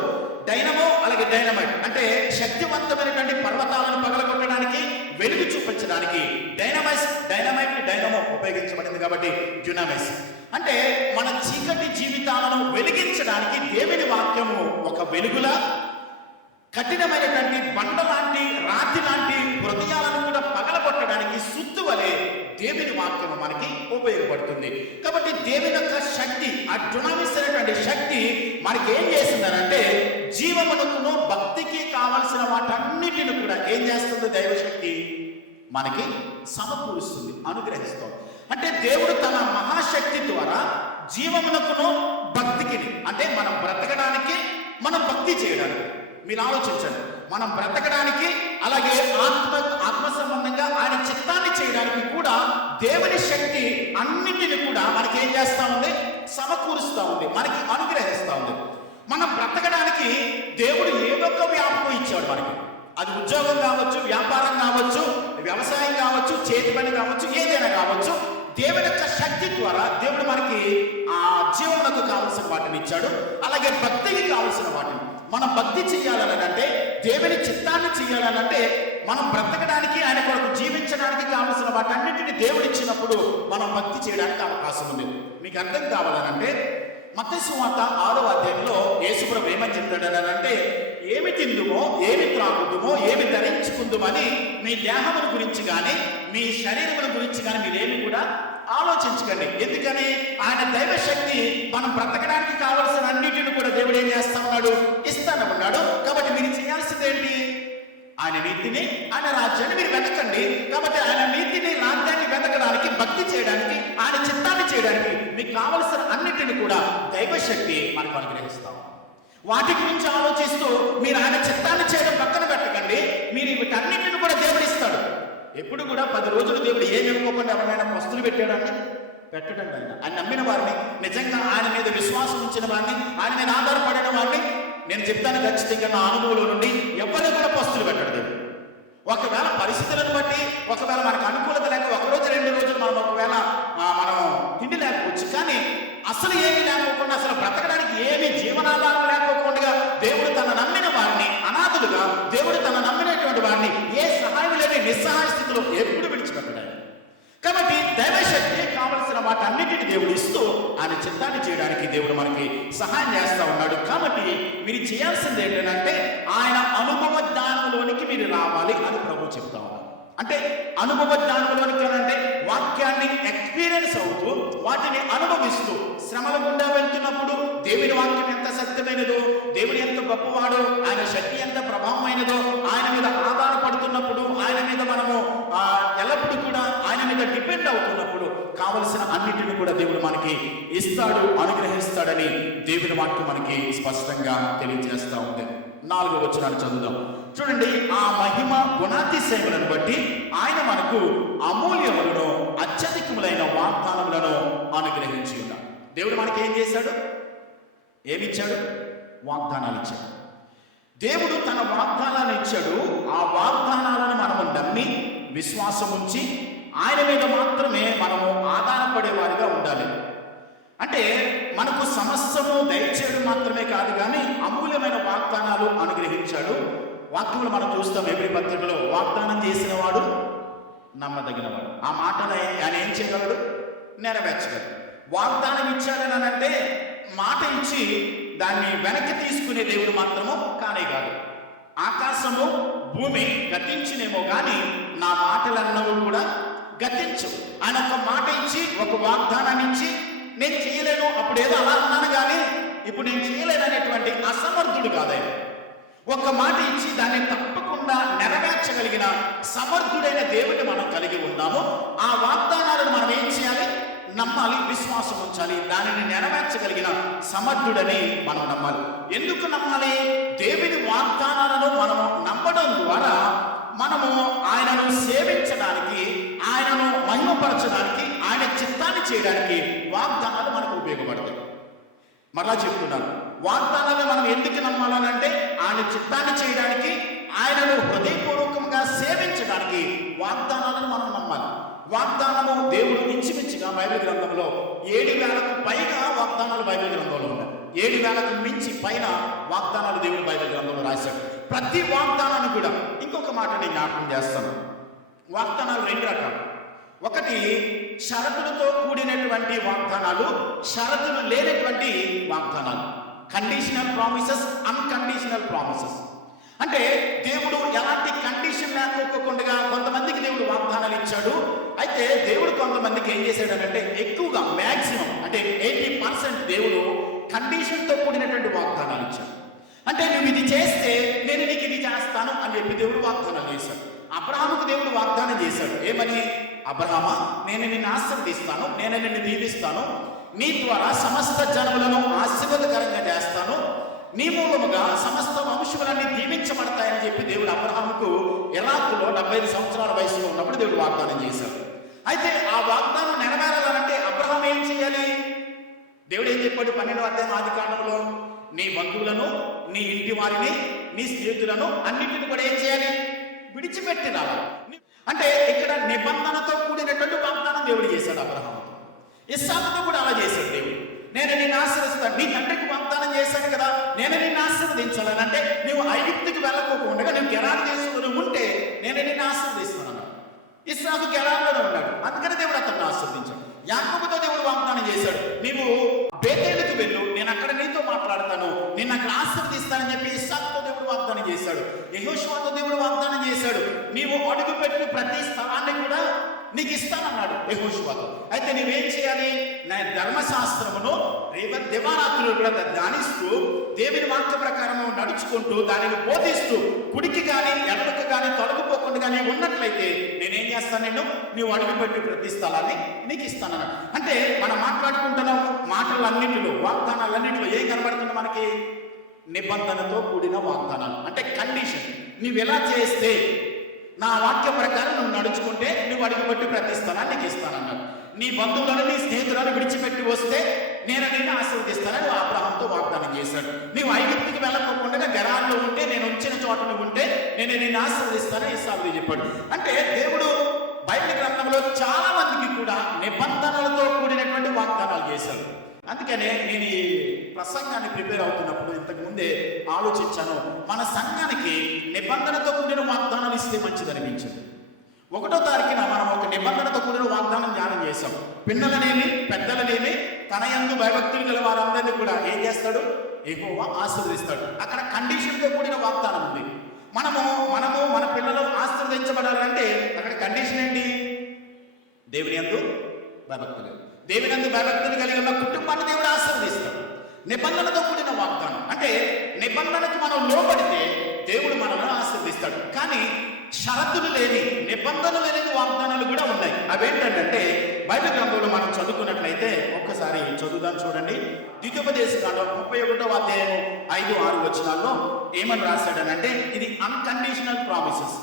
డైనమో అలాగే డైనమైట్ అంటే శక్తివంతమైనటువంటి పర్వతాలను పగలగొట్టడానికి, వెలుగు చూపించడానికి డైనమైట్ డైనమో ఉపయోగించబడింది కాబట్టి డ్యునామిస్. అంటే మన చీకటి జీవితాలను వెలిగించడానికి దేవుని వాక్యము ఒక వెలుగులా, కఠినమైనటువంటి బండ లాంటి రాతి లాంటి హృదయాలను కూడా పగలగొట్టడానికి సుత్తు వలె దేవుని వాక్యము మనకి ఉపయోగపడుతుంది. కాబట్టి దేవుని యొక్క శక్తి, ఆ డ్యునామిస్ అనేటువంటి శక్తి మనకి ఏం చేస్తుందనంటే జీవమునకును భక్తికి కావలసిన వాటన్నిటిని కూడా ఏం చేస్తుంది దైవశక్తి మనకి సమకూరుస్తుంది, అనుగ్రహిస్తుంది. అంటే దేవుడు తన మహాశక్తి ద్వారా జీవమునకును భక్తికి, అంటే మనం బ్రతకడానికి, మనం భక్తి చేయడానికి, మీరు ఆలోచించండి, మనం బ్రతకడానికి అలాగే ఆత్మ సంబంధంగా ఆయన చిత్తాన్ని చేయడానికి కూడా దేవుని శక్తి అన్నింటిని కూడా మనకి ఏం చేస్తా ఉంది, సమకూరుస్తూ ఉంది, మనకి అనుగ్రహిస్తూ ఉంది. మనం బ్రతకడానికి దేవుడు ఏదొక్క వ్యాపకం ఇచ్చాడు మనకి. అది ఉద్యోగం కావచ్చు, వ్యాపారం కావచ్చు, వ్యవసాయం కావచ్చు, చేతి పని కావచ్చు, ఏదైనా కావచ్చు. దేవుని యొక్క శక్తి ద్వారా దేవుడు మనకి ఆ జీవనకు కావలసిన వాటిని ఇచ్చాడు, అలాగే భక్తికి కావలసిన వాటిని. మనం భక్తి చేయాలని అంటే, దేవుని చిత్తాన్ని చేయాలనంటే, మనం బ్రతకడానికి, ఆయన కొరకు జీవించడానికి కావలసిన వాటన్నింటినీ దేవుడు ఇచ్చినప్పుడు మనం భక్తి చేయడానికి అవకాశం ఉంది. మీకు అర్థం కావాలనంటే మత్తయి సువార్త 6వ అధ్యాయంలో యేసుప్రభు ఏమని చెప్తాడనంటే, ఏమి తిందుమో, ఏమి త్రాగుదుమో, ఏమి ధరించుకుందుమని మీ దేహమును గురించి కానీ మీ శరీరమును గురించి కానీ మీరేమి కూడా ఆలోచించకండి. ఎందుకని ఆయన దైవశక్తి మనం బ్రతకడానికి కావలసిన అన్నిటిని కూడా దేవుడు ఏం చేస్తా ఉన్నాడు, ఇస్తాను ఉన్నాడు. కాబట్టి మీరు చేయాల్సిందేంటి, ఆయన నీతిని, ఆయన రాజ్యాన్ని మీరు వెతకండి. కాబట్టి ఆయన నీతిని, రాజ్యాన్ని వెతకడానికి, భక్తి చేయడానికి, ఆయన చిత్తాన్ని చేయడానికి మీకు కావలసిన అన్నిటిని కూడా దైవశక్తి మనకు అనుగ్రహిస్తాం. వాటి గురించి ఆలోచిస్తూ మీరు ఆయన చిత్తాన్ని చేయడం పక్కన పెట్టకండి. మీరు వీటన్నిటిని కూడా దేవుడు ఇస్తాడు. ఎప్పుడు కూడా 10 రోజులు దేవుడు ఏం ఇవ్వకుండా ఎవరైనా వస్తువులు పెట్టాడంటే పెట్టడండి. ఆయన నమ్మిన వారిని, నిజంగా ఆయన మీద విశ్వాసం ఉంచిన వారిని, ఆయన మీద ఆధారపడిన వారిని నేను చెప్తాను ఖచ్చితంగా నా అనుభవంలో నుండి ఎవరు కూడా పస్తులు పెట్టడు. ఒకవేళ పరిస్థితులను బట్టి, ఒకవేళ మనకు అనుకూలత లేక 1 రోజు 2 రోజులు మనం ఒకవేళ మనం తిండి లేకపోవచ్చు, కానీ అసలు ఏమీ లేకపోకుండా, అసలు బ్రతకడానికి ఏమీ జీవనాధారం లేకపోకుండా దేవుడు తన నమ్మిన వారిని అనాథులుగా, దేవుడు తన నమ్మినటువంటి వారిని ఏ సహాయం లేని నిస్సహాయ స్థితిలో ఎప్పుడు విడిచిపెట్టడానికి. కాబట్టి దైవశక్తి కావలసిన వాటన్నిటిని దేవుడు ఇస్తూ ఆయన చిత్తాన్ని చేయడానికి దేవుడు మనకి సహాయం చేస్తూ ఉన్నాడు. కాబట్టి మీరు చేయాల్సింది ఏంటంటే ఆయన అనుభవ జ్ఞానంలోనికి మీరు రావాలి అని ప్రభు చెప్తా ఉన్నారు. అంటే అనుభవ జ్ఞానంలోనికి అంటే వాక్యాన్ని ఎక్స్పీరియన్స్ అవుతూ, వాటిని అనుభవిస్తూ, శ్రమల గుండా వెళ్తున్నప్పుడు దేవుని వాక్యం ఎంత సత్యమైనదో, దేవుడు ఎంత గొప్పవాడో, ఆయన శక్తి ఎంత ప్రభావమైనదో, ఆయన మీద ఆధారపడుతున్నప్పుడు, ఆయన మీద మనము ఎల్లప్పుడూ కూడా ఆయన మీద డిపెండ్ అవుతున్నప్పుడు కావలసిన అన్నిటిని కూడా దేవుడు మనకి ఇస్తాడు, అనుగ్రహిస్తాడని దేవుని వాక్యం మనకి స్పష్టంగా తెలియజేస్తా ఉంది. 4వ వచనాన్ని చదువుదాం. చూడండి, ఆ మహిమ గుణాతిశయములను బట్టి ఆయన మనకు అమూల్యములను అత్యధికములైన వాగ్దానములను అనుగ్రహించి ఉన్నాడు. దేవుడు మనకి ఏం చేశాడు, ఏమిచ్చాడు, వాగ్దానాలు ఇచ్చాడు. దేవుడు తన వాగ్దానాలు ఇచ్చాడు. ఆ వాగ్దానాలను మనము నమ్మి విశ్వాసం ఉంచి ఆయన మీద మాత్రమే మనము ఆధారపడే వారిగా ఉండాలి. అంటే మనకు సమస్తము దయచేయడం మాత్రమే కాదు, కానీ అమూల్యమైన వాగ్దానాలు అనుగ్రహించాడు. వాక్యములు మనం చూస్తాం ఎబ్రీ పత్రికలో, వాగ్దానం చేసిన వాడు నమ్మదగినవాడు. ఆ మాటను ఆయన ఏం చేయగలడు, నెరవేర్చగలడు. వాగ్దానం ఇచ్చాడని అంటే మాట ఇచ్చి దాన్ని వెనక్కి తీసుకునే దేవుడు మాత్రము కానే కాదు. ఆకాశము భూమి గతించినేమో కానీ నా మాటలన్నవి కూడా గతించు. ఆయన ఒక మాట ఇచ్చి, ఒక వాగ్దానాన్ని ఇచ్చి, నేను చేయలేను అప్పుడు ఏదో అలా అన్నాను కానీ ఇప్పుడు నేను చేయలేను అనేటువంటి అసమర్థుడు కాదైనా. ఒక మాట ఇచ్చి దాన్ని తప్పకుండా నెరవేర్చగలిగిన సమర్థుడైన దేవుడిని మనం కలిగి ఉన్నాము. ఆ వాగ్దానాలను మనం ఏం చేయాలి, నమ్మాలి, విశ్వాసం ఉంచాలి. దానిని నెరవేర్చగలిగిన సమర్థుడని మనం నమ్మాలి. ఎందుకు నమ్మాలి, దేవుని వాగ్దానాలను మనము నమ్మడం ద్వారా మనము ఆయనను సేవించడానికి, ఆయనను మహిమపరచడానికి, ఆయన చిత్తాన్ని చేయడానికి వాగ్దానాలు మనకు ఉపయోగపడతాయి. మరలా చెప్తున్నాను, వాగ్దానాలు మనం ఎందుకు నమ్మాలనంటే ఆయన చిత్తాన్ని చేయడానికి, ఆయనను హృదయపూర్వకంగా సేవించడానికి వాగ్దానాలను మనం నమ్మాలి. వాగ్దానము దేవుడు ఇంచుమించుగా బైబిల్ గ్రంథంలో 7,000కు పైగా వాగ్దానాలు బైబిల్ గ్రంథంలో ఉన్నాయి. 7,000కు మించి పైన వాగ్దానాలు దేవుడు బైబిల్ గ్రంథంలో రాశాడు. ప్రతి వాగ్దానాన్ని కూడా ఇంకొక మాట నేను జ్ఞాపకం చేస్తాను. వాగ్దానాలు రెండు రకాలు. ఒకటి షరతులతో కూడినటువంటి వాగ్దానాలు, షరతులు లేనటువంటి వాగ్దానాలు. Conditional promises, unconditional promises. అంటే దేవుడు ఎలాంటి కండిషన్ లేకోకుండా కొంతమందికి దేవుడు వాగ్దానాలు ఇచ్చాడు. అయితే దేవుడు కొంతమందికి ఏం చేశాడనంటే ఎక్కువగా మ్యాక్సిమం అంటే 80% దేవుడు కండిషన్తో కూడినటువంటి వాగ్దానాలు ఇచ్చాడు. అంటే నువ్వు ఇది చేస్తే నేను నీకు ఇది చేస్తాను అని చెప్పి దేవుడు వాగ్దానాలు చేశాడు. అబ్రహాముకు దేవుడు వాగ్దానం చేశాడు. ఏమని? అబ్రహామా, నేను నిన్ను ఆశీర్వదిస్తాను, నేను నిన్ను దీవిస్తాను, నీ ద్వారా సమస్త జనములను ఆశీర్వాదకరంగా చేస్తాను, నీ మూలముగా సమస్త వంశములన్నీ దీవించబడతాయని చెప్పి దేవుడు అబ్రహాముకు ఇరాకులో 75 సంవత్సరాల వయసులో ఉన్నప్పుడు దేవుడు వాగ్దానం చేశాడు. అయితే ఆ వాగ్దానం నెరవేరాలంటే అబ్రహాం ఏం చేయాలి? దేవుడు ఏం చెప్పాడు? 12వ అధ్యాయం ఆదికాండంలో నీ బంధువులను, నీ ఇంటి వారిని, నీ స్నేహితులను అన్నింటిని కూడా ఏం చేయాలి? విడిచిపెట్టి రావాలి. అంటే ఇక్కడ నిబంధనతో కూడినటువంటి వాగ్దానం దేవుడు చేశాడు అబ్రహాముతో. ఇస్సాకుతో కూడా అలా చేశాడు దేవుడు. నేను నిన్ను ఆశీర్వదిస్తాను. నీ తండ్రికి వాగ్దానం చేశాను కదా, నేను నిన్ను ఆశీర్వదించాలని. అంటే నువ్వు ఐగుప్తుకి వెళ్ళకోకుండా నువ్వు గెరారు చేసుకుని ఉంటే నేను నిన్ను ఆశీర్వదిస్తాను అన్నాడు. ఇస్సాకు గెరారులోనే ఉన్నాడు, అందుకని దేవుడు అతన్ని ఆశీర్వదించాడు. యాకోబుతో దేవుడు వాగ్దానం చేశాడు, నీవు బేతేలుకు వెళ్ళు, నేను అక్కడ నీతో మాట్లాడతాను, నిన్ను అక్కడ ఆశీర్వదిస్తానని చెప్పి ఇస్సాకుతో దేవుడు వాగ్దానం చేశాడు. యెహోషువతో దేవుడు వాగ్దానం చేశాడు, నీవు అడుగుపెట్టిన ప్రతి స్థలాన్ని కూడా నీకు ఇస్తానన్నాడు యెహోషువతో. అయితే నువ్వేం చేయాలి? నా ధర్మశాస్త్రమును దివారాత్రులు కూడా ధ్యానిస్తూ దేవుని వాక్య ప్రకారం నడుచుకుంటూ దానిని బోధిస్తూ కుడికి కానీ ఎడమకు కానీ తొలగిపోకుండా కానీ ఉన్నట్లయితే నేనేం చేస్తాను? నువ్వు అడుగుపెట్టి ప్రతి స్థలాన్ని నీకు ఇస్తానన్నాడు. అంటే మనం మాట్లాడుకుంటున్న మాటలన్నింటిలో, వాగ్దానాలన్నింటిలో ఏం కనబడుతుంది మనకి? నిబంధనతో కూడిన వాగ్దానాలు. అంటే కండిషన్. నువ్వు ఎలా చేస్తే, నా వాక్య ప్రకారం నువ్వు నడుచుకుంటే నువ్వు అడుగుపెట్టి ప్రతి స్థలాన్ని నీకు ఇస్తానన్నాడు. నీ బంధువులను, నీ స్నేహితులను విడిచిపెట్టి వస్తే నేను నిన్ను ఆశీర్వదిస్తానని అబ్రహాంతో వాగ్దానం చేశాడు. నీవు ఐగుప్తుకి వెళ్ళకోకుండా గెరారులో ఉంటే, నేను ఉంచిన చోట నువ్వు ఉంటే నేను నిన్ను ఆశీర్వదిస్తానని ఇస్సాకుతో చెప్పాడు. అంటే దేవుడు బైబిల్ గ్రంథంలో చాలా మందికి కూడా నిబంధనలతో కూడినటువంటి వాగ్దానాలు చేశాడు. అందుకనే నేను ఈ ప్రసంగాన్ని ప్రిపేర్ అవుతున్నప్పుడు ఇంతకు ముందే ఆలోచించాను, మన సంఘానికి నిబంధనతో కూడిన వాగ్దానాలు ఇస్తే మంచిది అనిపించింది. 1వ తారీఖున మనం ఒక నిబంధనతో కూడిన వాగ్దానం ధ్యానం చేశాం. పిన్నలనేమి పెద్దలనేమి తన యందు భయభక్తులు గల వారందరినీ కూడా ఏం చేస్తాడు? యెహోవా ఆశీర్వదిస్తాడు. అక్కడ కండిషన్తో కూడిన వాగ్దానం ఉంది. మనము మన పిల్లలు ఆశీర్వదించబడాలంటే అక్కడ కండిషన్ ఏంటి? దేవుని యందు భయభక్తులు, దేవుని యందు భయభక్తులు కలిగి ఉన్న కుటుంబాన్ని దేవుడు ఆశీర్వదిస్తాడు. నిబంధనతో కూడిన వాగ్దానం అంటే నిబంధనకు మనం లోబడితే దేవుడు మనల్ని ఆశీర్వదిస్తాడు. కానీ షరతులు లేని, నిబంధనలు లేని వాగ్దానాలు కూడా ఉన్నాయి. అవేంటంటే బైబిల్ గ్రంథంలో మనం చదువుకున్నట్లయితే ఒక్కసారి చదువుదాం, చూడండి. ద్వితీయోపదేశకాండం 31వ అధ్యాయం 5-6 వచనాల్లో ఏమని రాశాడనంటే ఇది అన్కండిషనల్ ప్రామిసెస్,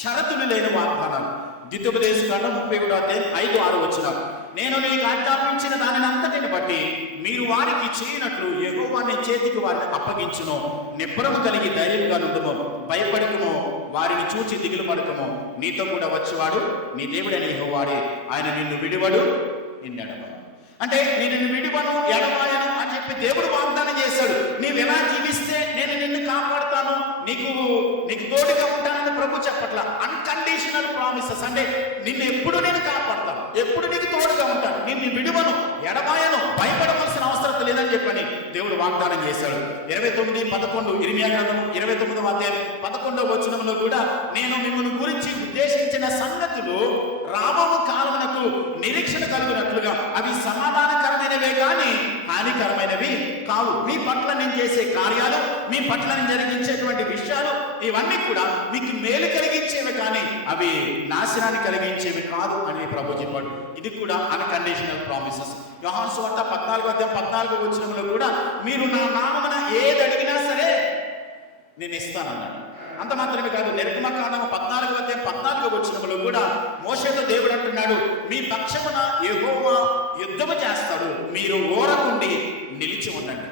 షరతులు లేని వాగ్దానాలు. ద్వితీయోపదేశకాండం 31వ అధ్యాయం 5-6 వచనాలు. నేను మీకు ఆజ్ఞాపించిన దానిని అంతటిని బట్టి మీరు వారికి చేయనట్లు యెహోవా నీ చేతికి వారిని అప్పగించును. నిబ్బరము కలిగి ధైర్యంగా నుండుము, భయపడకము, వారిని చూచి దిగులు పడకము. నీతో కూడా వచ్చేవాడు నీ దేవుడైన యెహోవాడే, ఆయన నిన్ను విడివడు, నిన్నెడమ. అంటే నేను నిన్ను విడివను, ఎడమాయను అని చెప్పి దేవుడు వాగ్దానం చేశాడు. నీవు ఎలా జీవిస్తే నేను నిన్ను కాపాడుతాను, నీకు తోడుగా ఉంటానని ప్రభు చెప్పట్ల. అన్కండిషనల్ ప్రామిసెస్ అంటే నిన్ను ఎప్పుడు నేను కాపాడుతాను, ఎప్పుడు నీకు తోడుగా ఉంటాను, నిన్ను విడివను, ఎడమాయను, భయపడవలసిన అవసరం లేదని చెప్పని దేవుడు వాగ్దానం చేశాడు. 29:11 ఇర్మియా గ్రంథం 29వ అధ్యాయం 11వ వచనంలో కూడా నేను మిమ్మల్ని గురించి ఉద్దేశించిన సంగతులు రాబో కాలమునకు నిరీక్షణ కలిగినట్లుగా అవి సమాధానకరమైనవే కానీ హానికరమైనవి కావు. మీ పట్ల నేను చేసే కార్యాలు, మీ పట్ల నేను జరిగించేటువంటి విషయాలు ఇవన్నీ కూడా మీకు మేలు కలిగించేవి కానీ అవి నాశనాన్ని కలిగించేవి కాదు అని ప్రభు చెప్పాడు. ఇది కూడా అన్కండిషనల్ ప్రామిసెస్. యోహాను సువార్త 14వ అధ్యాయం 14వ వచనంలో కూడా మీరు నా నామమున ఏది అడిగినా సరే నేను ఇస్తానన్నాడు. అంత మాత్రమే కాదు, నిర్గమకాండం 14వ అధ్యాయం 14వ వచనంలో కూడా మోషేతో దేవుడు అంటున్నాడు, మీ పక్షమున యెహోవా యుద్ధము చేస్తాడు, మీరు ఓరకుండి నిలిచి ఉండండి.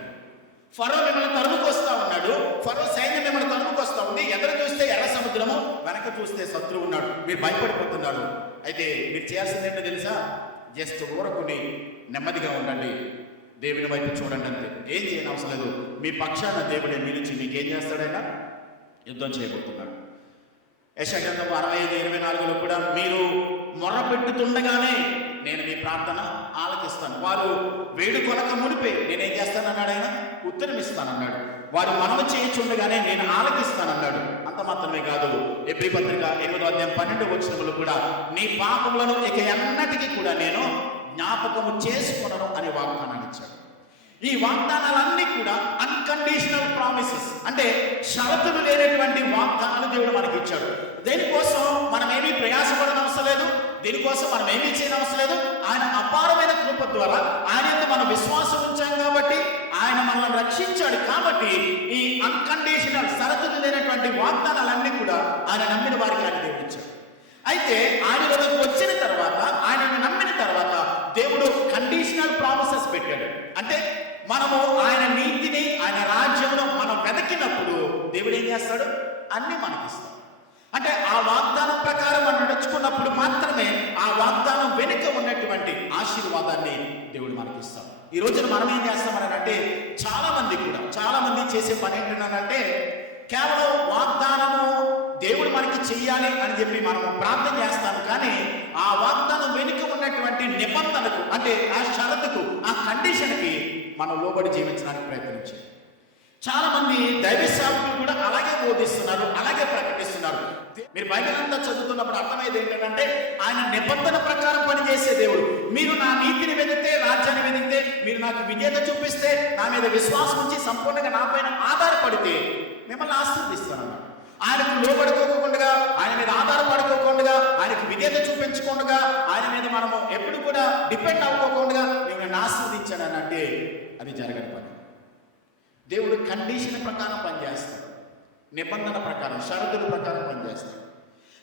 ఫరో మిమ్మల్ని తరుముకొస్తా ఉన్నాడు, ఫరో సైన్యం మిమ్మల్ని తరుముకొస్తా ఉంది. ఎదురు చూస్తే ఎర్ర సముద్రము, వెనక చూస్తే శత్రువు ఉన్నాడు, మీరు భయపడిపోతున్నాడు. అయితే మీరు చేయాల్సింది ఏంటో తెలుసా? జస్ట్ ఊరకుని నెమ్మదిగా ఉండండి. దేవుని వైపు చూడండి అంతే, ఏం చేయని అవసరం లేదు. మీ పక్షాన దేవుడే నిలిచి మీకేం చేస్తాడైనా? యుద్ధం చేయబోతున్నాడు. యెషయా గ్రంథం 65:24లో కూడా మీరు మొర్రపెట్టుతుండగానే నేను మీ ప్రార్థన ఆలకిస్తాను. వారు వేడుకొనక మునిపే నేనేం చేస్తానన్నాడు ఆయన? ఉత్తరం ఇస్తానన్నాడు. వారు మనవి చేయించుండగానే నేను ఆలకిస్తానన్నాడు. అంత మాత్రమే కాదు, ఎబ్రీ పత్రిక 8:12 కూడా నీ పాపములను ఇక ఎన్నటికీ కూడా నేను జ్ఞాపకము చేసుకొనను అనే వాగ్దానాన్ని ఇచ్చాడు. ఈ వాగ్దానాలన్నీ కూడా అన్కండిషనల్ ప్రామిసెస్, అంటే షరతులు లేనటువంటి వాగ్దానాలు దేవుడు మనకి ఇచ్చాడు. దేనికోసం మనం ఏమీ ప్రయాసపడని అవసరం లేదు, దీనికోసం మనం ఏమీ చేయని అవసరం లేదు. ఆయన అపారమైన కృప ద్వారా ఆయన యందు మనం విశ్వాసం ఉంచాం కాబట్టి, ఆయన మనల్ని రక్షించాడు కాబట్టి, ఈ అన్కండిషనల్ షరతులు లేనటువంటి వాగ్దానాలన్నీ కూడా ఆయన నమ్మిన వారికి ఆయన దేవుడు ఇచ్చాడు. అయితే ఆయనలోకి వచ్చిన తర్వాత, ఆయనను నమ్మిన తర్వాత దేవుడు కండిషనల్ ప్రామిసెస్ పెట్టాడు. అంటే మనము ఆయన నీతిని, ఆయన రాజ్యమును మనం వెతికినప్పుడు దేవుడు ఏం చేస్తాడు? అన్నీ మనకిస్తాడు. అంటే ఆ వాగ్దానం ప్రకారం మనం నడుచుకున్నప్పుడు మాత్రమే ఆ వాగ్దానం వెనుక ఉన్నటువంటి ఆశీర్వాదాన్ని దేవుడు మనకిస్తాడు. ఈ రోజున మనం ఏం చేస్తామనంటే, చాలా మంది చేసే పని ఏంటంటే, కేవలం వాగ్దానము దేవుడు మనకి చెయ్యాలి అని చెప్పి మనము ప్రార్థన చేస్తాము, కానీ ఆ వాగ్దానం వెనుక ఉన్నటువంటి నిబంధనకు, అంటే ఆ షరతుకు, ఆ కండిషన్కి మనం లోబడి జీవించడానికి ప్రయత్నించాలి. చాలా మంది దైవ సేవకులు కూడా అలాగే బోధిస్తున్నారు, అలాగే ప్రకటిస్తున్నారు. మీరు బైబిల్ అంతా చదువుతున్నప్పుడు అర్థమయ్యేది ఏంటంటే, ఆయన నిబంధన ప్రకారం పనిచేసే దేవుడు. మీరు నా నీతిని వెతికితే, రాజ్యాన్ని వెతికితే, మీరు నాకు విధేయత చూపిస్తే, నా మీద విశ్వాసం ఉంచి సంపూర్ణంగా నా పైన ఆధారపడితే మిమ్మల్ని ఆశీర్వదిస్తానన్నాడు. ఆయనకు లోబడుకోకుండా, ఆయన మీద ఆధారపడుకోకుండా, ఆయనకు విధేయత చూపించకుండా, ఆయన మీద మనము ఎప్పుడు కూడా డిపెండ్ అవ్వకుండా నేను ఆశీర్వదించానంటే అది జరగని పని. దేవుడు కండిషన్ ప్రకారం పనిచేస్తాడు, నిబంధన ప్రకారం, షరతుల ప్రకారం పనిచేస్తాడు.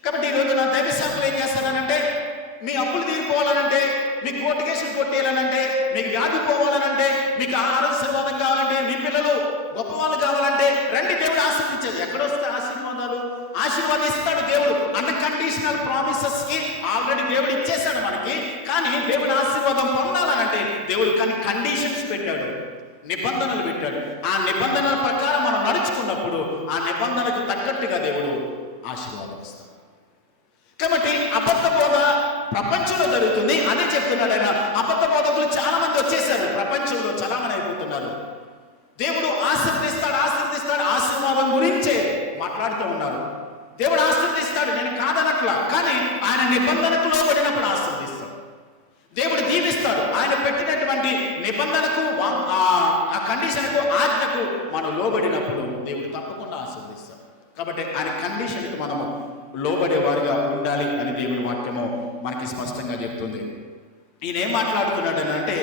కాబట్టి ఈరోజు నా దైవ సేవకులు ఏం చేస్తారనంటే, మీ అప్పులు తీరిపోవాలనంటే, మీకు కోర్టు కేసులు కొట్టేయాలనంటే, మీకు వ్యాధి పోవాలనంటే, మీకు ఆశీర్వాదం కావాలంటే, మీ పిల్లలు గొప్పవాళ్ళు కావాలంటే రండి, దేవుడు ఆశీర్వదించాడు. ఎక్కడొస్తే ఆశీర్వాదాలు? ఆశీర్వాదిస్తాడు దేవుడు. అన్కండిషనల్ ప్రామిసెస్ కి ఆల్రెడీ దేవుడు ఇచ్చేశాడు మనకి. కానీ దేవుడు ఆశీర్వాదం పొందాలనంటే దేవుడు కానీ కండిషన్స్ పెట్టాడు, నిబంధనలు పెట్టాడు. ఆ నిబంధనల ప్రకారం మనం నడుచుకున్నప్పుడు ఆ నిబంధనకు తగ్గట్టుగా దేవుడు ఆశీర్వాదం ఇస్తాడు. కాబట్టి అబద్ధ బోధ ప్రపంచంలో జరుగుతుంది. అదే చెప్తున్నాడు ఆయన. అబద్ధ బోధకులు చాలా మంది వచ్చేసారు, ప్రపంచంలో చలామణి అయిపోతున్నారు. దేవుడు ఆశీర్వదిస్తాడు ఆశీర్వాదం గురించే మాట్లాడుతూ ఉన్నారు. దేవుడు ఆశీర్వదిస్తాడు, నేను కాదనట్లా, కానీ ఆయన నిబంధనకు లోబడినప్పుడు ఆశీర్వదిస్తాడు. దేవుడు దీవిస్తాడు, ఆయన పెట్టినటువంటి నిబంధనకు, ఆ కండిషన్కు, ఆజ్ఞకు మనం లోబడినప్పుడు దేవుడు తప్పకుండా ఆశీర్వదిస్తాడు. కాబట్టి ఆయన కండిషన్కి మనము లోబడే వారిగా ఉండాలి అని దేవుని వాక్యము మనకి స్పష్టంగా చెప్తుంది. ఈయన ఏం మాట్లాడుతున్నాడు అంటే,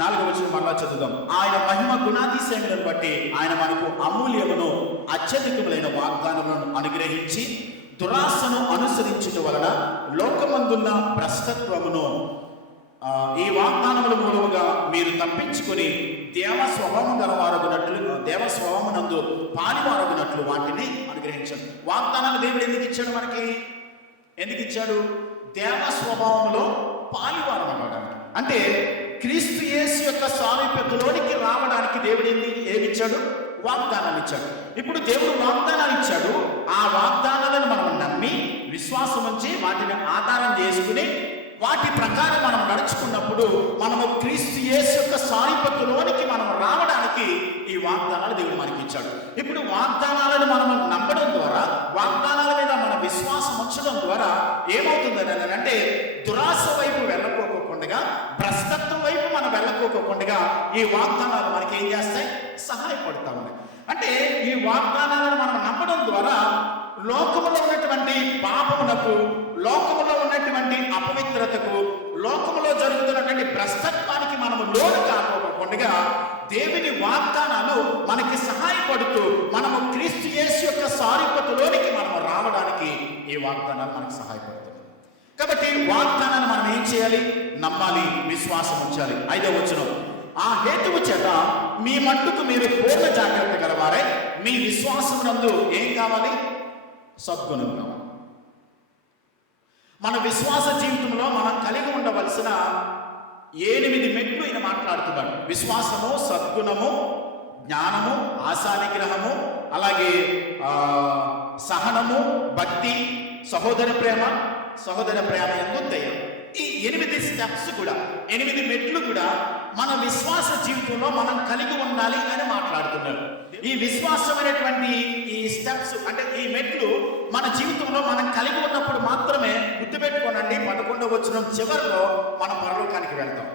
4వ వచనం మరలా చదువుదాం. ఆయన మహిమ గుణాతిశయములను బట్టి ఆయన మనకు అమూల్యమును అత్యధికములైన వాగ్దానములను అనుగ్రహించి దురాశను అనుసరించుట వలన లోకమందున్న భ్రష్టత్వమును ఈ వాగ్దానముల మూలముగా మీరు తప్పించుకొని దేవ స్వభావమునందు పాలివారగునట్లు వాటిని అనుగ్రహించాడు. వాగ్దానాలు దేవుడు ఎందుకు ఇచ్చాడు మనకి? ఎందుకు ఇచ్చాడు? దేవ స్వభావంలో పాలివారం అవ్వడానికి, అంటే క్రీస్తు యేసు యొక్క సారూప్యతలోనికి రావడానికి దేవుడు ఏమిచ్చాడు? వాగ్దానాలు ఇచ్చాడు. ఇప్పుడు దేవుడు వాగ్దానాలు ఇచ్చాడు. ఆ వాగ్దానాలను మనం నమ్మి విశ్వాసం ఉంచి వాటిని ఆధారం చేసుకుని వాటి ప్రకారం మనం నడుచుకున్నప్పుడు మనము క్రీస్తు యేసు యొక్క సారూప్యతలోనికి మనం రావడానికి ఈ వాగ్దానాలు దేవుడు మనకి ఇచ్చాడు. ఇప్పుడు వాగ్దానాలను మనం నమ్మడం ద్వారా, వాగ్దానాల మీద మన విశ్వాసం ఉంచడం ద్వారా ఏమవుతుందని అంటే, దురాశ వైపు వెళ్ళకోకుండా, భ్రష్టత్వం వైపు మనం వెళ్ళకోకుండా ఈ వాగ్దానాలు మనకి ఏం చేస్తాయి? సహాయపడతా ఉన్నాయి. అంటే ఈ వాగ్దానాలను మనం నమ్మడం ద్వారా లోకములో ఉన్నటువంటి పాపమునకు, లోకములో ఉన్నటువంటి అపవిత్రతకు, లోకములో జరుగుతున్నటువంటి భ్రష్టత్వానికి మనము లోను కాకపోకుండా దేవుని వాగ్దానాలు మనకి సహాయపడుతూ మనము క్రీస్తు యేసు యొక్క సారూప్యతలోనికి మనము రావడానికి ఈ వాగ్దానాలు మనకు సహాయపడుతుంది. కాబట్టి వాగ్దానాన్ని మనం ఏం చేయాలి? నమ్మాలి, విశ్వాసం ఉంచాలి. 5వ వచనం, ఆ హేతువు చేత మీ మట్టుకు మీరు పూర్ణ జాగ్రత్త గలవారే మీ విశ్వాసం నందు ఏం కావాలి? సద్గుణం కావాలి. మన విశ్వాస జీవితంలో మనం కలిగి ఉండవలసిన 8 మెట్లు ఈయన మాట్లాడుతున్నాడు. విశ్వాసము, సద్గుణము, జ్ఞానము, ఆశానిగ్రహము, అలాగే సహనము, భక్తి, సహోదర ప్రేమ యందు దయ. ఈ 8 స్టెప్స్ కూడా, 8 మెట్లు కూడా మన విశ్వాస జీవితంలో మనం కలిగి ఉండాలి అని మాట్లాడుతున్నాడు. ఈ విశ్వాసమైనటువంటి ఈ స్టెప్స్ అంటే ఈ మెట్లు మన జీవితంలో మనం కలిగి ఉన్నప్పుడు మాత్రమే, గుర్తుపెట్టుకోనండి, 11వ వచనం చివరిలో మనం పరలోకానికి వెళ్తాం.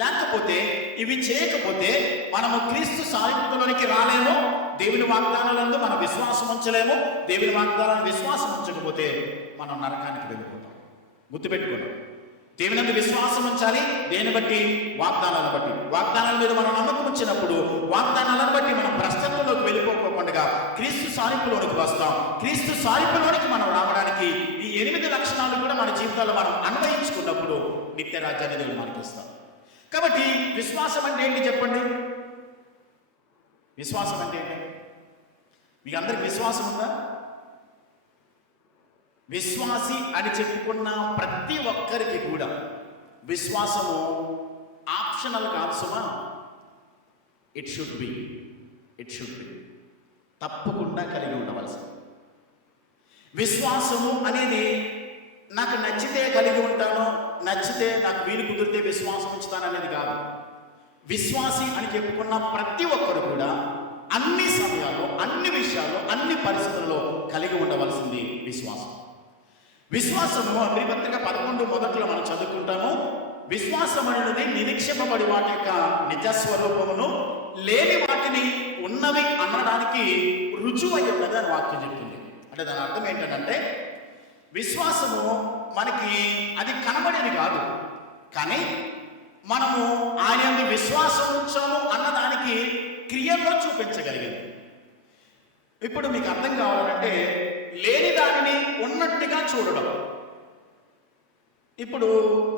లేకపోతే ఇవి చేయకపోతే మనము క్రీస్తు సాయుధ్యంలోనికి రాలేము. దేవుని వాగ్దానాలందు మనం విశ్వాసం ఉంచలేము. దేవుని వాగ్దానాలను విశ్వాసం ఉంచకపోతే మనం నరకానికి వెళ్ళిపోతాం. గుర్తుపెట్టుకోండి, దేవుని యందు విశ్వాసం ఉంచాలి. దేని బట్టి? వాగ్దానాలను బట్టి. వాగ్దానాల మీద మనం నమ్మకం ఉంచినప్పుడు వాగ్దానాలను బట్టి మనం భ్రష్టత్వంలోకి వెళ్ళిపోకుండా క్రీస్తు సాధింపులోనికి వస్తాం. క్రీస్తు సాధింపులోనికి మనం రావడానికి ఈ 8 లక్షణాలు కూడా మన జీవితాల్లో మనం అన్వయించుకున్నప్పుడు నిత్య రాజ్యాన్ని దేవుడు మనకి ఇస్తాం. కాబట్టి విశ్వాసం అంటే ఏంటి చెప్పండి? విశ్వాసం అంటే ఏంటి? మీకు అందరికి విశ్వాసం ఉందా? విశ్వాసి అని చెప్పుకున్న ప్రతి ఒక్కరికి కూడా విశ్వాసము ఆప్షనల్ కాదు సుమా. ఇట్ షుడ్ బి తప్పకుండా కలిగి ఉండవలసింది. విశ్వాసము అనేది నాకు నచ్చితే కలిగి ఉంటాను, నచ్చితే నాకు వీలు కుదిరితే విశ్వాసం ఉంచుతాను అనేది కాదు. విశ్వాసి అని చెప్పుకున్న ప్రతి ఒక్కరు కూడా అన్ని సమయాల్లో, అన్ని విషయాల్లో, అన్ని పరిస్థితుల్లో కలిగి ఉండవలసింది విశ్వాసం. విశ్వాసము అగ్ని పత్రిక 11 మొదట్లో మనం చదువుకుంటాము. విశ్వాసం అనేది నిరీక్షింపబడి వాటి యొక్క నిజస్వరూపమును, లేని వాటిని ఉన్నవి అనడానికి రుజువై ఉన్నది అని వాక్యం చెప్తుంది. అంటే దాని అర్థం ఏంటంటే విశ్వాసము మనకి అది కనబడేది కాదు, కానీ మనము ఆయన యందు విశ్వాసం ఉంచాము అన్నదానికి క్రియల్లో చూపించగలిగింది. ఇప్పుడు మీకు అర్థం కావాలంటే లేని దానిని ఉన్నట్టుగా చూడడం. ఇప్పుడు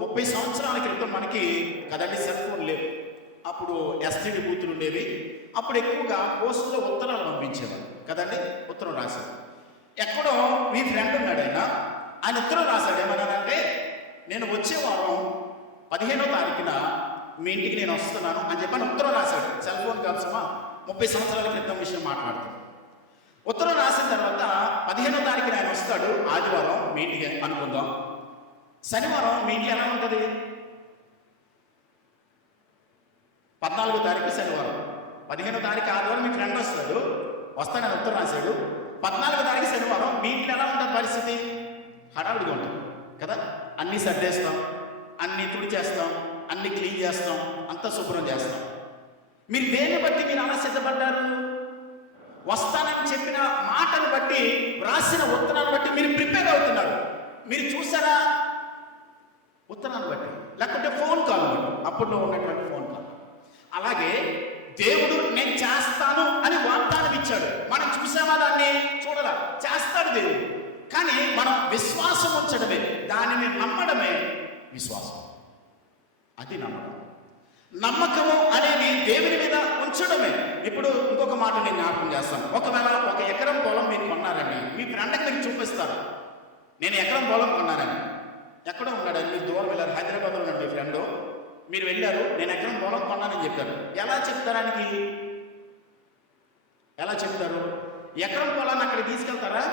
30 సంవత్సరాల క్రితం మనకి కదండి సెల్ ఫోన్ లేవు. అప్పుడు ఎస్టీడీ బూతులు ఉండేవి. అప్పుడు ఎక్కువగా పోస్టులో ఉత్తరాలు పంపించేవారు కదండి. ఉత్తరం రాశారు. ఎక్కడో మీ ఫ్రెండ్ ఉన్నాడు, ఆయన ఉత్తరం రాశాడు. ఏమన్నానంటే, నేను వచ్చే వారం 15వ తారీఖున మీ ఇంటికి నేను వస్తున్నాను అని చెప్పని ఉత్తరం రాశాడు. సెల్ ఫోన్ కాల్సమా 30 సంవత్సరాల క్రితం విషయం మాట్లాడుతాం. ఉత్తరం రాసిన తర్వాత 15వ తారీఖున ఆయన వస్తాడు, ఆదివారం మీ ఇంటికి అనుకుందాం. శనివారం మీ ఇంటికి ఎలా ఉంటుంది? 14వ తారీఖు శనివారం, 15వ తారీఖు ఆదివారం మీ ఫ్రెండ్ వస్తాడని ఉత్తరం రాశాడు. 14వ తారీఖు శనివారం మీ ఇంట్లో ఎలా ఉంటుంది పరిస్థితి? హడావుడిగా ఉంటుంది కదా. అన్నీ సర్దేస్తాం, అన్నీ తుడిచేస్తాం, అన్నీ క్లీన్ చేస్తాం, అంతా శుభ్రం చేస్తాం. మీరు దేన్ని బట్టి మీరు అలా సిద్ధపడ్డారు? వస్తానని చెప్పిన మాటను బట్టి, రాసిన ఉత్తరాన్ని బట్టి మీరు ప్రిపేర్ అవుతున్నారు. మీరు చూసారా? ఉత్తరాన్ని బట్టి, లేకపోతే ఫోన్ కాల్ బట్టి, అప్పట్లో ఉన్నటువంటి ఫోన్ కాల్. అలాగే దేవుడు నేను చేస్తాను అని వాగ్దానం ఇచ్చాడు. మనం చూసామా? దాన్ని చూడరా? చేస్తాడు దేవుడు. కానీ మనం విశ్వాసం ఉంచడమే, దానిని నమ్మడమే విశ్వాసం. అది నమ్మడం. నమ్మకము అనేది దేవుని మీద ఉంచడమే. ఇప్పుడు ఇంకొక మాట నేను జ్ఞాపకం చేస్తాను. ఒకవేళ 1 ఎకరం పొలం మీరు కొన్నారండి, మీ ఫ్రెండ్కి మీకు చూపిస్తారు, నేను ఎకరం పొలం కొన్నానని. ఎక్కడో ఉన్నాడని మీరు దూరం వెళ్ళారు, హైదరాబాద్లో ఉన్నాడు మీ ఫ్రెండ్, మీరు వెళ్ళారు, నేను ఎకరం పొలం కొన్నానని చెప్పారు. ఎలా చెప్తారానికి? ఎలా చెప్తారు? ఎకరం పొలాన్ని అక్కడికి తీసుకెళ్తారా?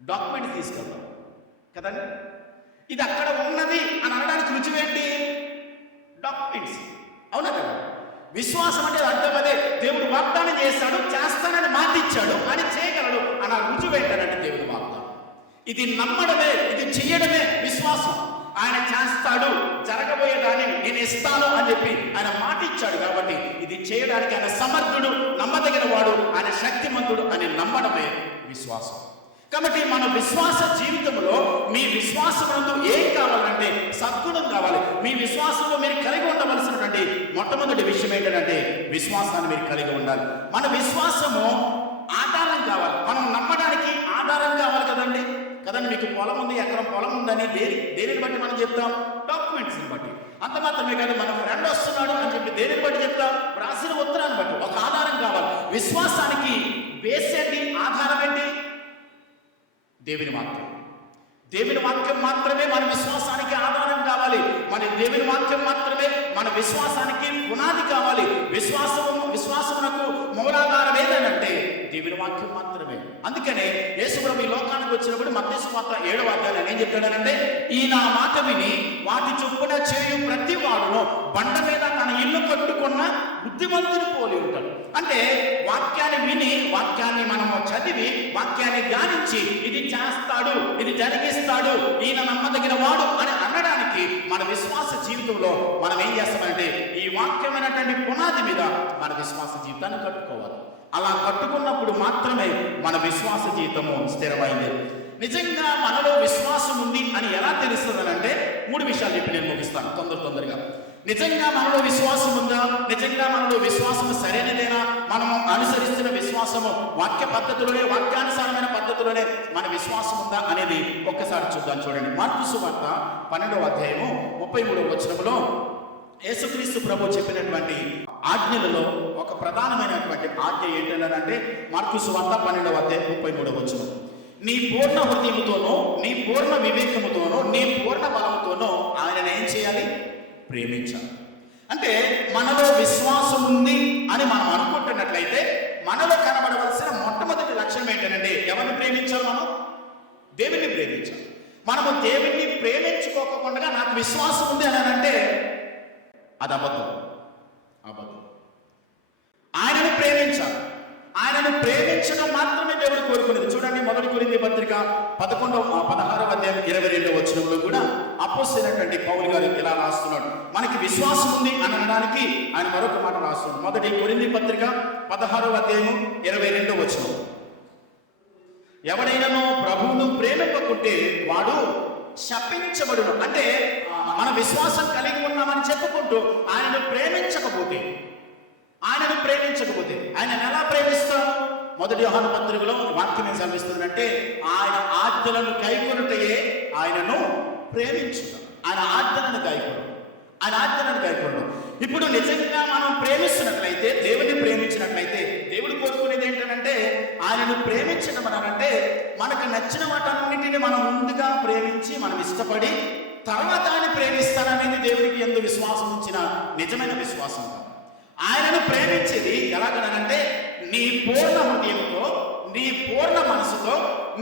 డాక్యుమెంట్ తీసుకెళ్తాం కదండి. ఇది అక్కడ ఉన్నది అని అనడానికి రుజువేంటి? డాక్యుమెంట్స్. అవునా కదా? విశ్వాసం అంటే అర్థం అదే. దేవుడు వాగ్దానం చేస్తాడు, చేస్తానని మాట ఇచ్చాడు, అని చేయగలడు అని రుజువు ఏంటంటే దేవుడు వాగ్దానం. ఇది నమ్మడమే, ఇది చెయ్యడమే విశ్వాసం. ఆయన చేస్తాడు, జరగబోయే దాన్ని నేను ఇస్తాను అని చెప్పి ఆయన మాట ఇచ్చాడు కాబట్టి ఇది చేయడానికి ఆయన సమర్థుడు, నమ్మదగిన వాడు, ఆయన శక్తిమంతుడు అని నమ్మడమే విశ్వాసం. కాబట్టి మన విశ్వాస జీవితంలో మీ విశ్వాసమునందు ఏం కావాలంటే సద్గుణం కావాలి. మీ విశ్వాసంలో మీరు కలిగి ఉండవలసినటువంటి మొట్టమొదటి విషయం ఏంటంటే విశ్వాసాన్ని మీరు కలిగి ఉండాలి. మన విశ్వాసము ఆధారం కావాలి, మనం నమ్మడానికి ఆధారం కావాలి కదండి. మీకు పొలం ఉంది, ఎకరం పొలం ఉందని దేనిని బట్టి మనం చెప్తాం? డాక్యుమెంట్స్ని బట్టి. అంత మాత్రమే కాదు, మన ఫ్రెండ్ వస్తున్నాడు అని చెప్పి దేనిని బట్టి చెప్తాం? రాసిన ఉత్తరాన్ని బట్టి. ఒక ఆధారం కావాలి. విశ్వాసానికి బేస్ ఏంటి? ఆధారం ఏంటి? దేవుని వాక్యం. దేవుని వాక్యం మాత్రమే మన విశ్వాసానికి ఆధారం కావాలి. మన దేవుని వాక్యం మాత్రమే మన విశ్వాసానికి పునాది కావాలి. విశ్వాసమునకు మూలాధారం ఏదనంటే దేవుని వాక్యం మాత్రమే. అందుకనే యేసుప్రభు ఈ లోకానికి వచ్చినప్పుడు మత్తయి సువార్త 7వ అధ్యాయంలో ఏం చెప్తాడనంటే, ఈ నా మాట విని వాటి చొప్పున చేయు ప్రతి వాడును బండ మీద తన ఇల్లు కట్టుకున్న బుద్ధిమంతుని పోలి ఉంటాడు. అంటే వాక్యాన్ని విని, వాక్యాన్ని మనము చదివి, వాక్యాన్ని ధ్యానించి ఇది చేస్తాడు, ఇది జరిగిస్తాడు, ఈయన నమ్మదగిన వాడు అని అనడానికి మన విశ్వాస జీవితంలో మనం ఏం చేస్తామంటే ఈ వాక్యమైనటువంటి పునాది మీద మన విశ్వాస జీవితాన్ని కట్టుకోవాలి. అలా కట్టుకున్నప్పుడు మాత్రమే మన విశ్వాస జీవితము స్థిరమైంది. నిజంగా మనలో విశ్వాసం ఉంది అని ఎలా తెలుస్తుంది అంటే 3 విషయాలు చెప్పి నేను ముగిస్తాను తొందరగా. నిజంగా మనలో విశ్వాసం ఉందా? నిజంగా మనలో విశ్వాసము సరైనదేనా? మనము అనుసరిస్తున్న విశ్వాసము వాక్య పద్ధతిలోనే, వాక్యానుసారమైన పద్ధతిలోనే మన విశ్వాసం ఉందా అనేది ఒక్కసారి చూద్దాం. చూడండి, మార్కు సువార్త 12వ అధ్యాయము 33వ వచనములో యేసుక్రీస్తు ప్రభు చెప్పినటువంటి ఆజ్ఞలలో ఒక ప్రధానమైనటువంటి ఆజ్ఞ ఏంటంటే మార్కు సువార్త 12వ అధ్యాయం 33వ వచనం, నీ పూర్ణ హృదయముతోనో, నీ పూర్ణ వివేకముతోనో, నీ పూర్ణ బలముతోనో ఆయనను ఏం చేయాలి? ప్రేమించాలి. అంటే మనలో విశ్వాసం ఉంది అని మనం అనుకుంటున్నట్లయితే మనలో కనబడవలసిన మొట్టమొదటి లక్ష్యం ఏంటంటే ఎవరిని ప్రేమించాలి? మనం దేవుణ్ణి ప్రేమించాలి. మనము దేవుణ్ణి ప్రేమించుకోకుండా నాకు విశ్వాసం ఉంది అని అంటే అది అబద్ధం. ఆయనను ప్రేమించాలి. ఆయనను ప్రేమించడం మాత్రమే దేవుడు కోరుకునేది. చూడండి, 1 కొరింథీ పత్రిక 16వ అధ్యాయం 22వ వచనంలో కూడా అపోస్తలుడైనటువంటి పౌలు గారు ఇలా రాస్తున్నాడు. మనకి విశ్వాసం ఉంది అని అనడానికి ఆయన మరొక మాట రాస్తున్నాడు. 1 కొరింథీ పత్రిక 16వ అధ్యాయం 22వ వచనం, ఎవడైనానో ప్రభువును ప్రేమింపకుంటే వాడు శపించబడును. అంటే మన విశ్వాసం కలిగి ఉన్నామని చెప్పుకుంటూ ఆయనను ప్రేమించకపోతే ఆయన ఎలా ప్రేమిస్తాం? 1 యోహాను పత్రికలో వాక్యం ఏం చదివిస్తుందంటే ఆయన ఆజ్ఞలను గైకొనుటయే ఆయనను ప్రేమించుట. ఆయన ఆజ్ఞలను గైకొనడం. ఇప్పుడు నిజంగా మనం ప్రేమిస్తున్నట్లయితే, దేవుని ప్రేమించినట్లయితే దేవుడు కోరుకునేది ఏంటంటే ఆయనను ప్రేమించడం అనంటే మనకు నచ్చిన వాటన్నిటిని మనం ముందుగా ప్రేమించి మనం ఇష్టపడి తర్వాత ఆయన ప్రేమిస్తాననేది దేవుడికి ఎందు విశ్వాసం ఉంచిన నిజమైన విశ్వాసం. ఆయనను ప్రేమించేది ఎలాగనంటే నీ పూర్ణ హృదయంతో, నీ పూర్ణ మనసుతో,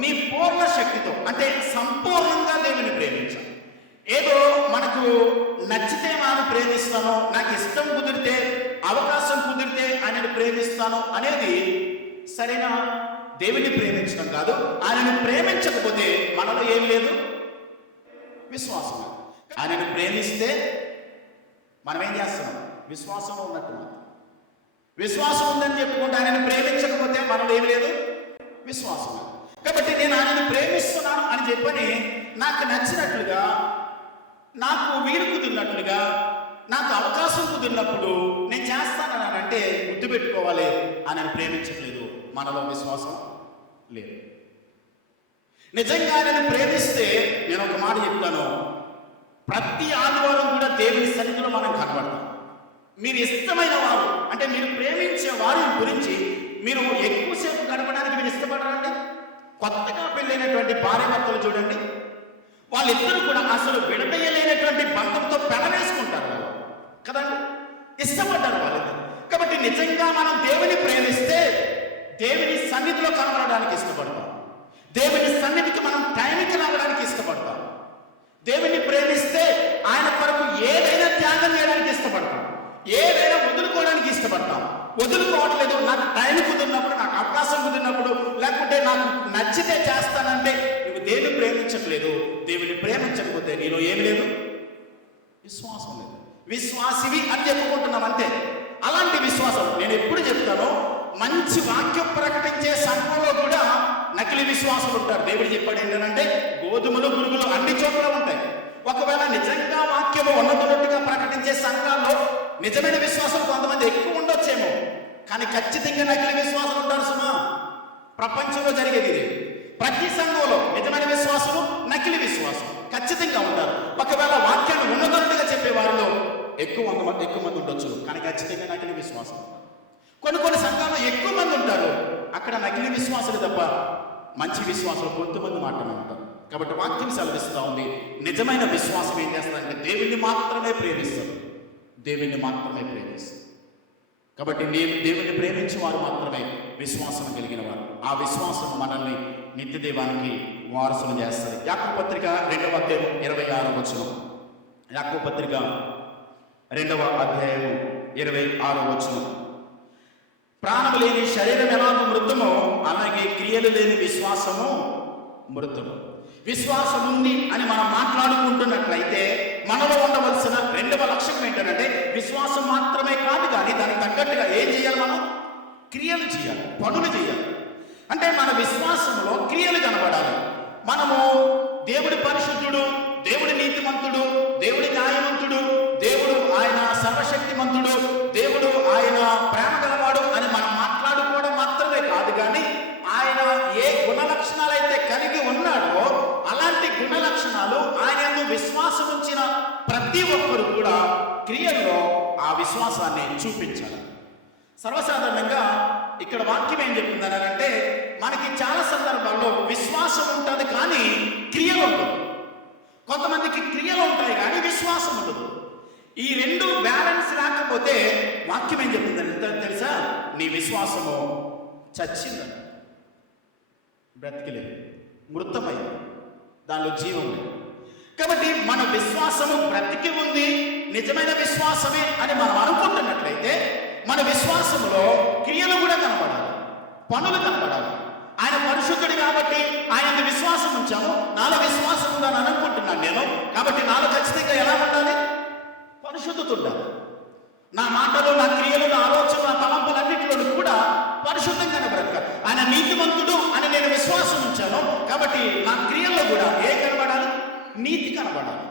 నీ పూర్ణ శక్తితో, అంటే సంపూర్ణంగా దేవుని ప్రేమించాలి. ఏదో మనకు నచ్చితే మనం ప్రేమిస్తాను, నాకు ఇష్టం కుదిరితే, అవకాశం కుదిరితే ఆయనను ప్రేమిస్తాను అనేది సరైన దేవుని ప్రేమించడం కాదు. ఆయనను ప్రేమించకపోతే మనలో ఏం లేదు, విశ్వాసం. ఆయనను ప్రేమిస్తే మనం ఏం చేస్తున్నాం? విశ్వాసంలో ఉన్నట్టు. విశ్వాసం ఉందని చెప్పుకుంటే ఆయనను ప్రేమించకపోతే మనలో ఏం లేదు, విశ్వాసం. కాబట్టి నేను ఆయనను ప్రేమిస్తున్నాను అని చెప్పని నాకు నచ్చినట్లుగా, నాకు వీలు కుదిరినట్లుగా, నాకు అవకాశం కుదిరినప్పుడు నేను చేస్తానని అంటే గుర్తుపెట్టుకోవాలి, ఆయనను ప్రేమించట్లేదు, మనలో విశ్వాసం లేదు. నిజంగా ఆయనను ప్రేమిస్తే నేను ఒక మాట చెప్తాను, ప్రతి ఆదివారం కూడా దేవుని సన్నిధిలో మనం కనబడతాం. మీరు ఇష్టమైన వారు అంటే మీరు ప్రేమించే వారి గురించి మీరు ఎక్కువసేపు గడపడానికి మీరు ఇష్టపడరండి. కొత్తగా పెళ్ళైనటువంటి భార్యాభర్తలు చూడండి, వాళ్ళిద్దరూ కూడా అసలు విడదీయలేనటువంటి బంధంతో పెనవేసుకుంటారు కదండి, ఇష్టపడ్డారు వాళ్ళిద్దరు. కాబట్టి నిజంగా మనం దేవుని ప్రేమిస్తే దేవుని సన్నిధిలో కనబడడానికి ఇష్టపడతాం. దేవుని సన్నిధికి మనం టైంకి రావడానికి ఇష్టపడతాం. దేవుని ప్రేమిస్తే ఆయన కొరకు ఏదైనా త్యాగం చేయడానికి ఇష్టపడతాం, ఏదైనా వదులుకోవడానికి ఇష్టపడతాం. వదులుకోవట్లేదు, నాకు టైం కుదిరినప్పుడు, నాకు అవకాశం కుదిరినప్పుడు, లేకుంటే నాకు నచ్చితే చేస్తానంటే నువ్వు దేవుని ప్రేమించట్లేదు. దేవుని ప్రేమించకపోతే నీలో ఏం లేదు, విశ్వాసం లేదు. విశ్వాసివి అని చెప్పుకుంటున్నాం అంతే. అలాంటి విశ్వాసం నేను ఎప్పుడు చెప్తానో, మంచి వాక్యం ప్రకటించే సంఘంలో కూడా నకిలీ విశ్వాసులు ఉంటారు. దేవుడు చెప్పాడు ఏంటంటే గోధుమలు, గురుగులు అన్ని చోట్ల ఉంటాయి. ఒకవేళ నిజంగా వాక్యము ఉన్నట్టుగా ప్రకటించే సంఘాల్లో నిజమైన విశ్వాసం కొంతమంది ఎక్కువ ఉండొచ్చేమో, కానీ ఖచ్చితంగా నకిలీ విశ్వాసం ఉంటారు. సుమా, ప్రపంచంలో జరిగేది ఇది. ప్రతి సంఘంలో నిజమైన విశ్వాసులు, నకిలీ విశ్వాసం ఖచ్చితంగా ఉంటారు. ఒకవేళ వాక్యాన్ని ఉన్నట్టుగా చెప్పే వారిలో ఎక్కువ మంది ఉండొచ్చు, కానీ ఖచ్చితంగా నకిలీ విశ్వాసం. కొన్ని సంఘాల్లో ఎక్కువ మంది ఉంటారు, అక్కడ నకిలీ విశ్వాసులు తప్ప మంచి విశ్వాసులు కొంతమంది మాత్రమే ఉంటారు. కాబట్టి వాక్యం సెలవిస్తూ ఉంది, నిజమైన విశ్వాసం ఏం చేస్తారంటే దేవుణ్ణి మాత్రమే ప్రేమిస్తారు. దేవుణ్ణి మాత్రమే ప్రేమిస్తారు. కాబట్టి దేవుణ్ణి ప్రేమించే వారు మాత్రమే విశ్వాసం కలిగిన వారు. ఆ విశ్వాసం మనల్ని నిత్యదేవానికి వారసులు చేస్తారు. యాకోబు పత్రిక 2వ అధ్యాయం 26వ వచనం. యాకోబు పత్రిక 2వ అధ్యాయం 26వ వచనం. ప్రాణము లేని శరీరం ఎలాగో మృతమో అలాగే క్రియలు లేని విశ్వాసము మృతము. విశ్వాసం ఉంది అని మనం మాట్లాడుకుంటున్నట్లయితే మనలో ఉండవలసిన 2వ లక్ష్యం ఏంటంటే విశ్వాసం మాత్రమే కాదు, కానీ దానికి తగ్గట్టుగా ఏం చేయాలి? మనం క్రియలు చేయాలి, పనులు చేయాలి. అంటే మన విశ్వాసంలో క్రియలు కనబడాలి. మనము దేవుడి పరిశుద్ధుడు, దేవుడి నీతిమంతుడు, దేవుడి న్యాయవంతుడు, దేవుడు ఆయన సర్వశక్తిమంతుడు, దేవుడు ఆయన ప్రేమ గలవాడు అని మనం మాట్లాడుకోవడం మాత్రమే కాదు, కానీ ఆయన ఏ గుణ లక్షణాలు అయితే కలిగి ఉన్నాడో అలాంటి గుణ లక్షణాలు ఆయన విశ్వాసం ఉంచిన ప్రతి ఒక్కరు కూడా క్రియల్లో ఆ విశ్వాసాన్ని చూపించాలి. సర్వసాధారణంగా ఇక్కడ వాక్యం ఏం చెప్తుందని అంటే మనకి చాలా సందర్భాల్లో విశ్వాసం ఉంటుంది కానీ క్రియలు ఉండవు. కొంతమందికి క్రియలు ఉంటాయి కానీ విశ్వాసం ఉండదు. ఈ రెండు బ్యాలెన్స్ రాకపోతే వాక్యం ఏం చెప్తుందని తెలుసా? నీ విశ్వాసము చచ్చిందని, బ్రతికిలేదు, మృతమైంది, దానిలో జీవం లేదు. కాబట్టి మన విశ్వాసము బ్రతికి ఉంది, నిజమైన విశ్వాసమే అని మనం అనుకుంటున్నట్లయితే మన విశ్వాసములో క్రియలు కూడా కనబడాలి, పనులు కనబడాలి. ఆయన పరిశుద్ధుడు కాబట్టి ఆయన విశ్వాసం ఉంచాము. నాలో విశ్వాసం ఉందని అనుకుంటున్నాను నేను. కాబట్టి నాలో ఖచ్చితంగా ఎలా ఉండాలి? పరిశుద్ధత ఉండాలి. నా మాటలు, నా క్రియలు, నా ఆలోచన, నా తలంపులన్నింటిలో కూడా పరిశుద్ధంగానే బ్రతకాలి. ఆయన నీతిమంతుడు అని నేను విశ్వాసం ఉంచాను కాబట్టి నా క్రియల్లో కూడా ఏ కనబడాలి? నీతి కనబడాలి.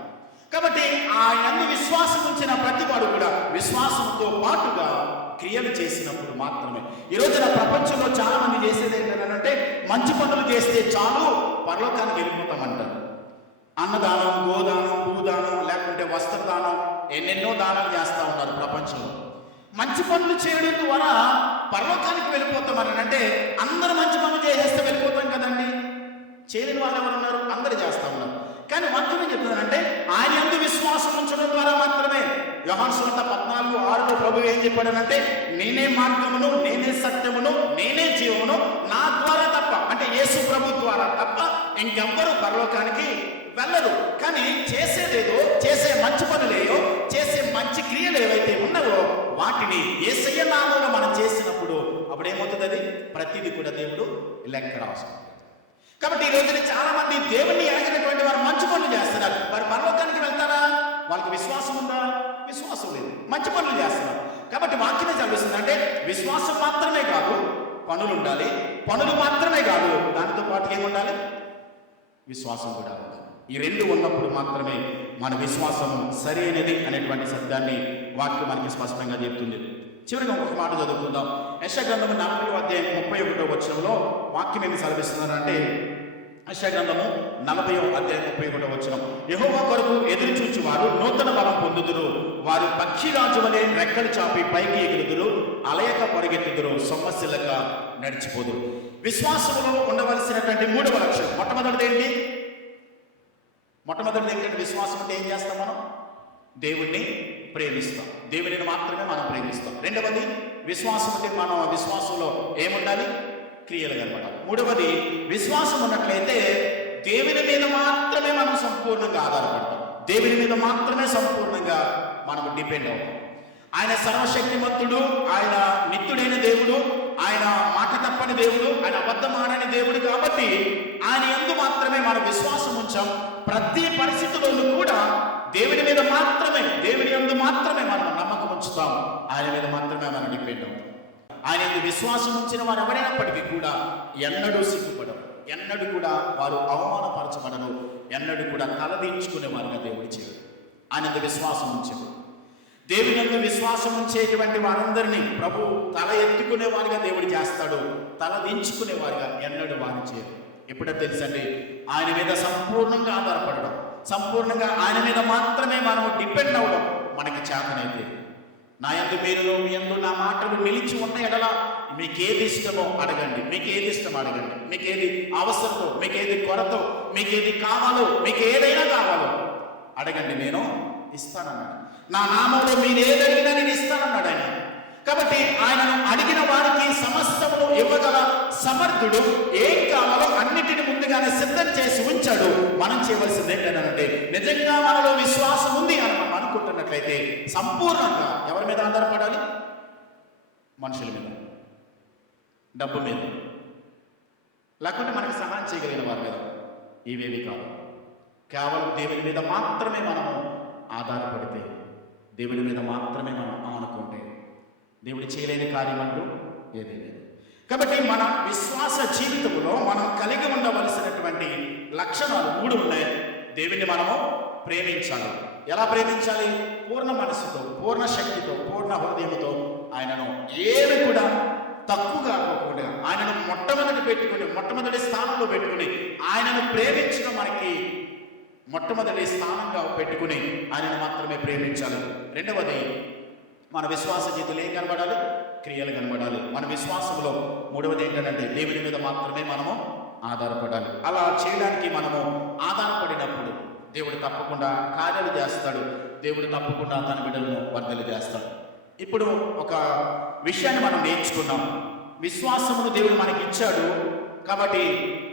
కాబట్టి ఆయన విశ్వాసం ఉంచిన ప్రతివాడు కూడా విశ్వాసంతో పాటుగా క్రియలు చేసినప్పుడు మాత్రమే. ఈ రోజున ప్రపంచంలో చాలా మంది చేసేది ఏంటంటే మంచి పనులు చేస్తే చాలు పరలోకానికి వెళ్ళిపోతామంటారు. అన్నదానం, గోదానం, భూదానం, లేకుంటే వస్త్రదానం, ఎన్నెన్నో దానాలు చేస్తూ ఉన్నారు ప్రపంచంలో. మంచి పనులు చేయడం ద్వారా పరలోకానికి వెళ్ళిపోతామని అంటే అందరూ మంచి పనులు చేసేస్తే వెళ్ళిపోతాం కదండి. చేయలేని వాళ్ళు ఎవరు ఉన్నారు? అందరూ చేస్తూ ఉన్నారు. కానీ వాక్యం ఏం చెప్తుందంటే ఆయన యందు విశ్వాసం ఉంచడం ద్వారా మాత్రమే. యోహాను సువార్త 14:6లో ప్రభు ఏం చెప్పాడనంటే నేనే మార్గమును, నేనే సత్యమును, నేనే జీవమును, నా ద్వారా తప్ప, అంటే యేసు ప్రభు ద్వారా తప్ప ఇంకెవ్వరూ పరలోకానికి వెళ్ళరు. కానీ చేసేదేదో, చేసే మంచి పనులేయో, చేసే మంచి క్రియలు ఏవైతే ఉన్నావో వాటిని యేసయ్య నామములో మనం చేసినప్పుడు అప్పుడు ఏమవుతుంది? అది ప్రతిదీ కూడా దేవుడు లెక్క రాస్తాడు. కాబట్టి ఈ రోజున చాలా మంది దేవుణ్ణి ఎరగినటువంటి వారు మంచి పనులు చేస్తున్నారు. వారు పరలోకానికి వెళ్తారా? వాళ్ళకి విశ్వాసం ఉందా? విశ్వాసం లేదు, మంచి పనులు చేస్తున్నారు. కాబట్టి వాక్యమే చదివిస్తుంది అంటే విశ్వాసం మాత్రమే కాదు, పనులు ఉండాలి. పనులు మాత్రమే కాదు, దానితో పాటు ఏముండాలి? విశ్వాసం కూడా ఉండాలి. ఈ రెండు ఉన్నప్పుడు మాత్రమే మన విశ్వాసం సరైనది అనేటువంటి సత్యాన్ని వాక్యం మనకి స్పష్టంగా చెప్తుంది. చివరిగా ఒక మాట చదువుకుందాం. యెషయా గ్రంథము 40వ అధ్యాయం 31వ వచనంలో వాక్యం ఏమి సెలవిస్తున్నారంటే యెషయా గ్రంథము 40వ అధ్యాయం 31వ వచనం. యెహోవా కొరకు ఎదురు చూచువారు నూతన బలం పొందుదురు, వారు పక్షిరాజు వలె రెక్కలు చాపి పైకి ఎగురుదురు, అలయక పరిగెత్తుదురు, సొమ్మసిల్లక నడిచిపోదురు. విశ్వాసంలో ఉండవలసినటువంటి 3వ లక్షణం మొట్టమొదటిది ఏంటి? మొట్టమొదటిది ఏంటంటే విశ్వాసం అంటే ఏం చేస్తాం? మనం దేవుణ్ణి ప్రేమిస్తాం, దేవుడిని మాత్రమే మనం ప్రేమిస్తాం. రెండవది విశ్వాసం అంటే మనం విశ్వాసంలో ఏముండాలి? క్రియలు కనబడాలి. మూడవది విశ్వాసం ఉన్నట్లయితే దేవుని మీద మాత్రమే మనం సంపూర్ణంగా ఆధారపడతాం, దేవుని మీద మాత్రమే సంపూర్ణంగా మనం డిపెండ్ అవుతాం. ఆయన సర్వశక్తిమంతుడు, ఆయన నిత్యుడైన దేవుడు, ఆయన మాట తప్పని దేవుడు, ఆయన అబద్ధమాడని దేవుడు కాబట్టి ఆయన యందు మాత్రమే మనం విశ్వాసం ఉంచాం. ప్రతి పరిస్థితుల్లోనూ కూడా దేవుని మీద మాత్రమే, దేవుని యందు మాత్రమే మనం నమ్మకం ఉంచుతాం, ఆయన మీద మాత్రమే మనం డిపెండ్ అవుతాం. ఆయన యందు విశ్వాసం ఉంచిన వారు ఎవరైనప్పటికీ కూడా ఎన్నడూ సిగ్గుపడరు, ఎన్నడూ కూడా వారు అవమానపరచబడరు, ఎన్నడూ కూడా తలదించుకునే వారుగా దేవుడు చేయడు. ఆయన యందు విశ్వాసం ఉంచాడు. దేవుని యందు విశ్వాసం ఉంచేటువంటి వారందరినీ ప్రభు తల ఎత్తుకునే వారిగా దేవుడు చేస్తాడు, తల దించుకునే వారిగా ఎన్నడూ వారు చేయరు. ఎప్పుడో తెలుసండి, ఆయన మీద సంపూర్ణంగా ఆధారపడడం, సంపూర్ణంగా ఆయన మీద మాత్రమే మనం డిపెండ్ అవ్వడం మనకి చేతనైతే. నా యందు మీరును, మీ యందు నా మాటలు నిలిచి ఉన్న ఎడల మీకేది ఇష్టమో అడగండి, మీకేది ఇష్టం అడగండి, మీకేది అవసరమో, మీకేది కొరతో, మీకేది కావాలో, మీకు ఏదైనా కావాలో అడగండి, నేను ఇస్తానన్నాడు. నా నామంలో మీరు ఏదైనా నేను ఇస్తానన్నాడు ఆయన. కాబట్టి ఆయనను అడిగిన వారికి సమస్తమును ఇవ్వగల సమర్థుడు. ఏం కావాలో అన్నిటిని ముందుగానే సిద్ధం చేసి ఉంచాడు. మనం చేయవలసింది ఏంటంటే, నిజంగా మనలో విశ్వాసం ఉంది అని మనం అనుకుంటున్నట్లయితే సంపూర్ణంగా ఎవరి మీద ఆధారపడాలి? మనుషుల మీద, డబ్బు మీద, లేకుంటే మనకి సహాయం చేయగలిగిన వారి మీద. ఇవేవి కాదు, కేవలం దేవుని మీద మాత్రమే మనము ఆధారపడితే, దేవుని మీద మాత్రమే మనం ఆనుకుంటే దేవుడు చేయలేని కార్యం అంటూ ఏదీ లేదు. కాబట్టి మన విశ్వాస జీవితంలో మనం కలిగి ఉండవలసినటువంటి లక్షణాలు 3 ఉన్నాయి. దేవుని మనము ప్రేమించాలి. ఎలా ప్రేమించాలి? పూర్ణ మనసుతో, పూర్ణ శక్తితో, పూర్ణ హృదయంతో ఆయనను ఏమి కూడా తక్కువ కాకుండా ఆయనను మొట్టమొదటి స్థానంలో పెట్టుకుని ఆయనను ప్రేమించడం మనకి మొట్టమొదటి స్థానంగా పెట్టుకుని ఆయనను మాత్రమే ప్రేమించాలి. రెండవది, మన విశ్వాస జీవితంలో ఏం కనబడాలి? క్రియలు కనబడాలి. మన విశ్వాసంలో మూడవది ఏంటంటే దేవుని మీద మాత్రమే మనము ఆధారపడాలి. అలా చేయడానికి మనము ఆధారపడినప్పుడు దేవుడు తప్పకుండా కార్యాలు చేస్తాడు. దేవుడు తప్పకుండా తన బిడ్డలను వర్ధలు చేస్తాడు. ఇప్పుడు ఒక విషయాన్ని మనం నేర్చుకున్నాం. విశ్వాసమును దేవుడు మనకి ఇచ్చాడు కాబట్టి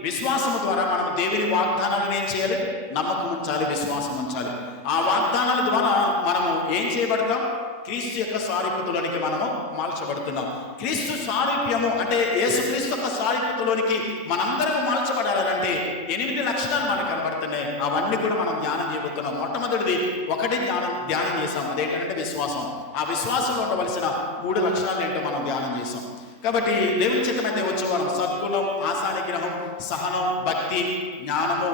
విశ్వాసము ద్వారా మనం దేవుని వాగ్దానాలను ఏం చేయాలి? నమ్మకం ఉంచాలి, విశ్వాసం ఉంచాలి. ఆ వాగ్దానాల ద్వారా మనము ఏం చేయబడతాం? క్రీస్తు యొక్క సారూప్యతలోనికి మనము మార్చబడుతున్నాం. క్రీస్తు సారూప్యము అంటే యేసుక్రీస్తు యొక్క సారూప్యతలోనికి మనందరం మార్చబడాలంటే 8 లక్షణాలు మనకు కనబడుతున్నాయి. అవన్నీ కూడా మనం ధ్యానం చేయబోతున్నాం. మొట్టమొదటిది ఒకటి ధ్యానం చేసాం, అదేంటంటే విశ్వాసం. ఆ విశ్వాసంలో ఉండవలసిన 3 లక్షణాలు ఏంటో మనం ధ్యానం చేసాం. కాబట్టి దేవుని చిత్తమైతే వచ్చే మనం సద్గుణం, ఆశానిగ్రహం, సహనం, భక్తి, జ్ఞానము,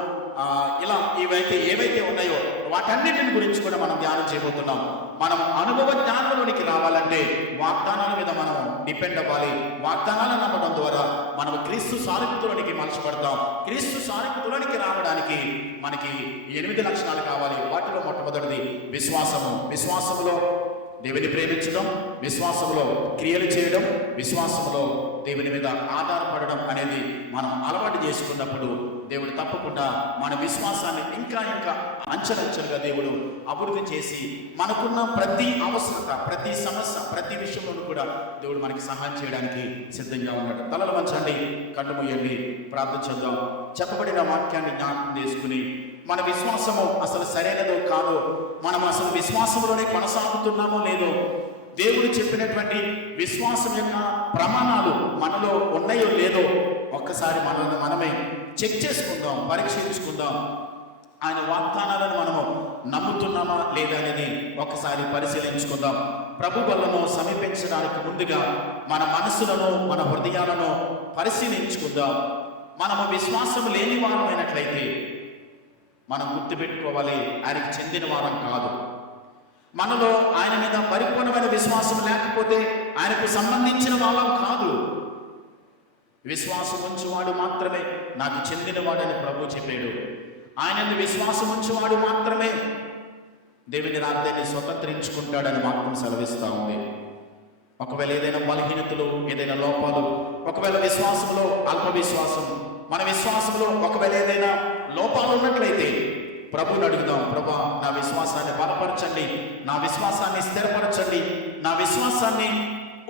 ఇలా ఏవైతే ఉన్నాయో వాటన్నిటిని గురించి కూడా మనం ధ్యానం చేయబోతున్నాం. మనం అనుభవ జ్ఞానంలోనికి రావాలంటే వాగ్దానాల మీద మనం డిపెండ్ అవ్వాలి. వాగ్దానాలను నమ్మడం ద్వారా మనం క్రీస్తు సారూప్యతలోనికి మలచబడతాం. క్రీస్తు సారూప్యతలోనికి రావడానికి మనకి 8 లక్షణాలు కావాలి. వాటిలో మొట్టమొదటిది విశ్వాసము. విశ్వాసములో దేవుని ప్రేమించడం, విశ్వాసంలో క్రియలు చేయడం, విశ్వాసంలో దేవుని మీద ఆధారపడడం అనేది మనం అలవాటు చేసుకున్నప్పుడు దేవుడు తప్పకుండా మన విశ్వాసాన్ని ఇంకా అంచెలంచెలుగా దేవుడు అభివృద్ధి చేసి మనకున్న ప్రతి అవసరత, ప్రతి సమస్య, ప్రతి విషయంలోనూ కూడా దేవుడు మనకి సహాయం చేయడానికి సిద్ధంగా ఉన్నాడు. తలలు వంచండి, కళ్ళు మూయండి, ప్రార్థన చేద్దాం. చెప్పబడిన వాక్యాన్ని జ్ఞాపకం చేసుకుని మన విశ్వాసము అసలు సరైనదో కాదో, మనం అసలు విశ్వాసంలోనే కొనసాగుతున్నామో లేదో, దేవుడు చెప్పినటువంటి విశ్వాసం యొక్క ప్రమాణాలు మనలో ఉన్నాయో లేదో ఒక్కసారి మనల్ని మనమే చెక్ చేసుకుందాం, పరీక్షించుకుందాం. ఆయన వాగ్దానాలను మనము నమ్ముతున్నామా లేదా అనేది ఒకసారి పరిశీలించుకుందాం. ప్రభు వల్లను సమీపించడానికి ముందుగా మన మనసులను, మన హృదయాలను పరిశీలించుకుందాం. మనము విశ్వాసం లేని వారమైనట్లయితే మనం గుర్తుపెట్టుకోవాలి, ఆయనకు చెందిన వారం కాదు. మనలో ఆయన మీద పరిపూర్ణమైన విశ్వాసం లేకపోతే ఆయనకు సంబంధించిన వాళ్ళం కాదు. విశ్వాసం ఉంచువాడు మాత్రమే నాకు చెందినవాడని ప్రభు చెప్పాడు. ఆయనని విశ్వాసం ఉంచువాడు మాత్రమే దేవుని రాజ్యాన్ని స్వతంత్రించుకుంటాడని మాత్రం సెలవిస్తూ ఉంది. ఒకవేళ ఏదైనా బలహీనతలు, ఏదైనా లోపాలు, ఒకవేళ విశ్వాసంలో అల్ప విశ్వాసం, మన విశ్వాసంలో ఒకవేళ ఏదైనా లోపాలు ఉన్నట్లయితే ప్రభుని అడుగుదాం. ప్రభా, నా విశ్వాసాన్ని బలపరచండి, నా విశ్వాసాన్ని స్థిరపరచండి, నా విశ్వాసాన్ని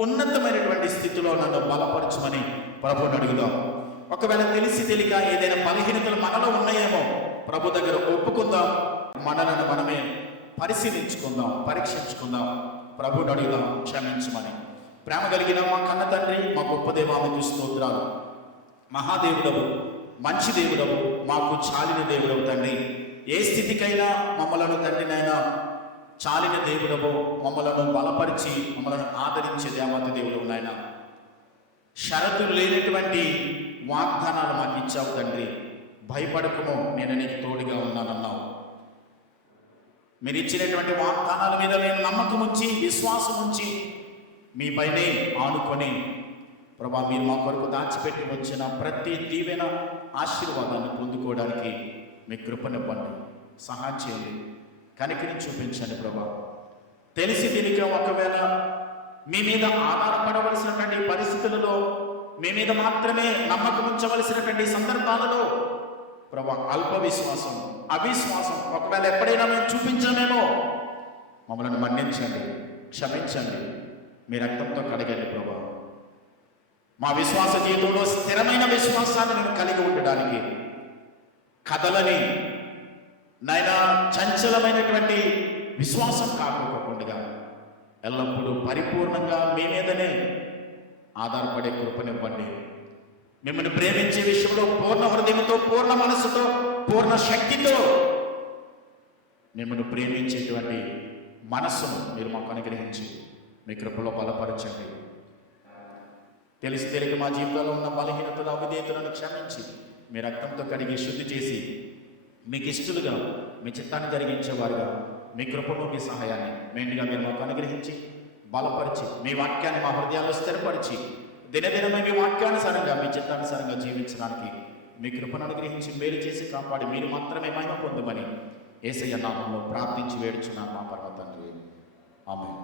ఉన్నతమైనటువంటి స్థితిలో నన్ను బలపరచమని ప్రభుని అడుగుదాం. ఒకవేళ తెలిసి తెలియక ఏదైనా బలహీనతలు మనలో ఉన్నాయేమో ప్రభు దగ్గర ఒప్పుకుందాం. మనలను మనమే పరిశీలించుకుందాం, పరీక్షించుకుందాం. ప్రభుని అడుగుదాం క్షమించమని. ప్రేమ కలిగిన మా కన్న తండ్రి, మా గొప్ప దేవానికి స్తోత్రాలు. మహాదేవుడవు, మంచి దేవుడవు, మాకు చాలిన దేవుడవు తండ్రి. ఏ స్థితికైనా మమ్మలను తండ్రినైనా చాలిన దేవుడవు, మమ్మలను బలపరిచి మమ్మలను ఆదరించే దేవత దేవుడవు నాయన. షరతులు లేనటువంటి వాగ్దానాలు మాకు ఇచ్చావు తండ్రి. భయపడకము, నేను నీకు తోడుగా ఉన్నానన్నావు. మీరు ఇచ్చినటువంటి వాగ్దానాల మీద నేను నమ్మకం ఉంచి, విశ్వాసం ఉంచి మీపైనే ఆనుకొని ప్రభా, మీరు మా కొరకు దాచిపెట్టి వచ్చిన ప్రతి దీవెన ఆశీర్వాదాన్ని పొందుకోవడానికి మీ కృపనివ్వండి, సహాయం చేయండి, కనికరిని చూపించండి ప్రభా. తెలిసి తెలియక ఒకవేళ మీ మీద ఆధారపడవలసినటువంటి పరిస్థితులలో, మీ మీద మాత్రమే నమ్మకం ఉంచవలసినటువంటి సందర్భాలలో ప్రభా అల్ప విశ్వాసం, అవిశ్వాసం ఒకవేళ ఎప్పుడైనా మేము చూపించామేమో, మమ్మల్ని మన్నించండి, క్షమించండి, మీ రక్తంతో కడగండి ప్రభా. మా విశ్వాస జీవితంలో స్థిరమైన విశ్వాసాన్ని మేము కలిగి ఉండడానికి, కథలని నైనా చంచలమైనటువంటి విశ్వాసం కాకపోకుండా ఎల్లప్పుడూ పరిపూర్ణంగా మీ మీదనే ఆధారపడే కృపనివ్వండి. మిమ్మల్ని ప్రేమించే విషయంలో పూర్ణ హృదయంతో, పూర్ణ మనసుతో, పూర్ణ శక్తితో మిమ్మల్ని ప్రేమించేటువంటి మనస్సును మీరు మాకు అనుగ్రహించి మీ కృపలో బలపరచండి. తెలిసి తెలియక మా జీవితంలో ఉన్న బలహీనతలు, అవిధేయతలను క్షమించి మీ రక్తంతో కడిగి శుద్ధి చేసి మీకు ఇష్టలుగా మీ చిత్తాన్ని జరిగించేవారుగా మీ కృపను, మీ సహాయాన్ని మెండుగా మీరు మాకు అనుగ్రహించి బలపరిచి మీ వాక్యాన్ని మా హృదయాల్లో స్థిరపరిచి దినదినమే మీ వాక్యానుసారంగా, మీ చిత్తానుసారంగా జీవించడానికి మీ కృపను అనుగ్రహించి మేలు చేసి కాపాడి మీరు మాత్రమే మహిమ పొందమని యేసయ్య నామములో ప్రార్థించి వేడుచున్నాను మా పరమ తండ్రి. ఆమేన్.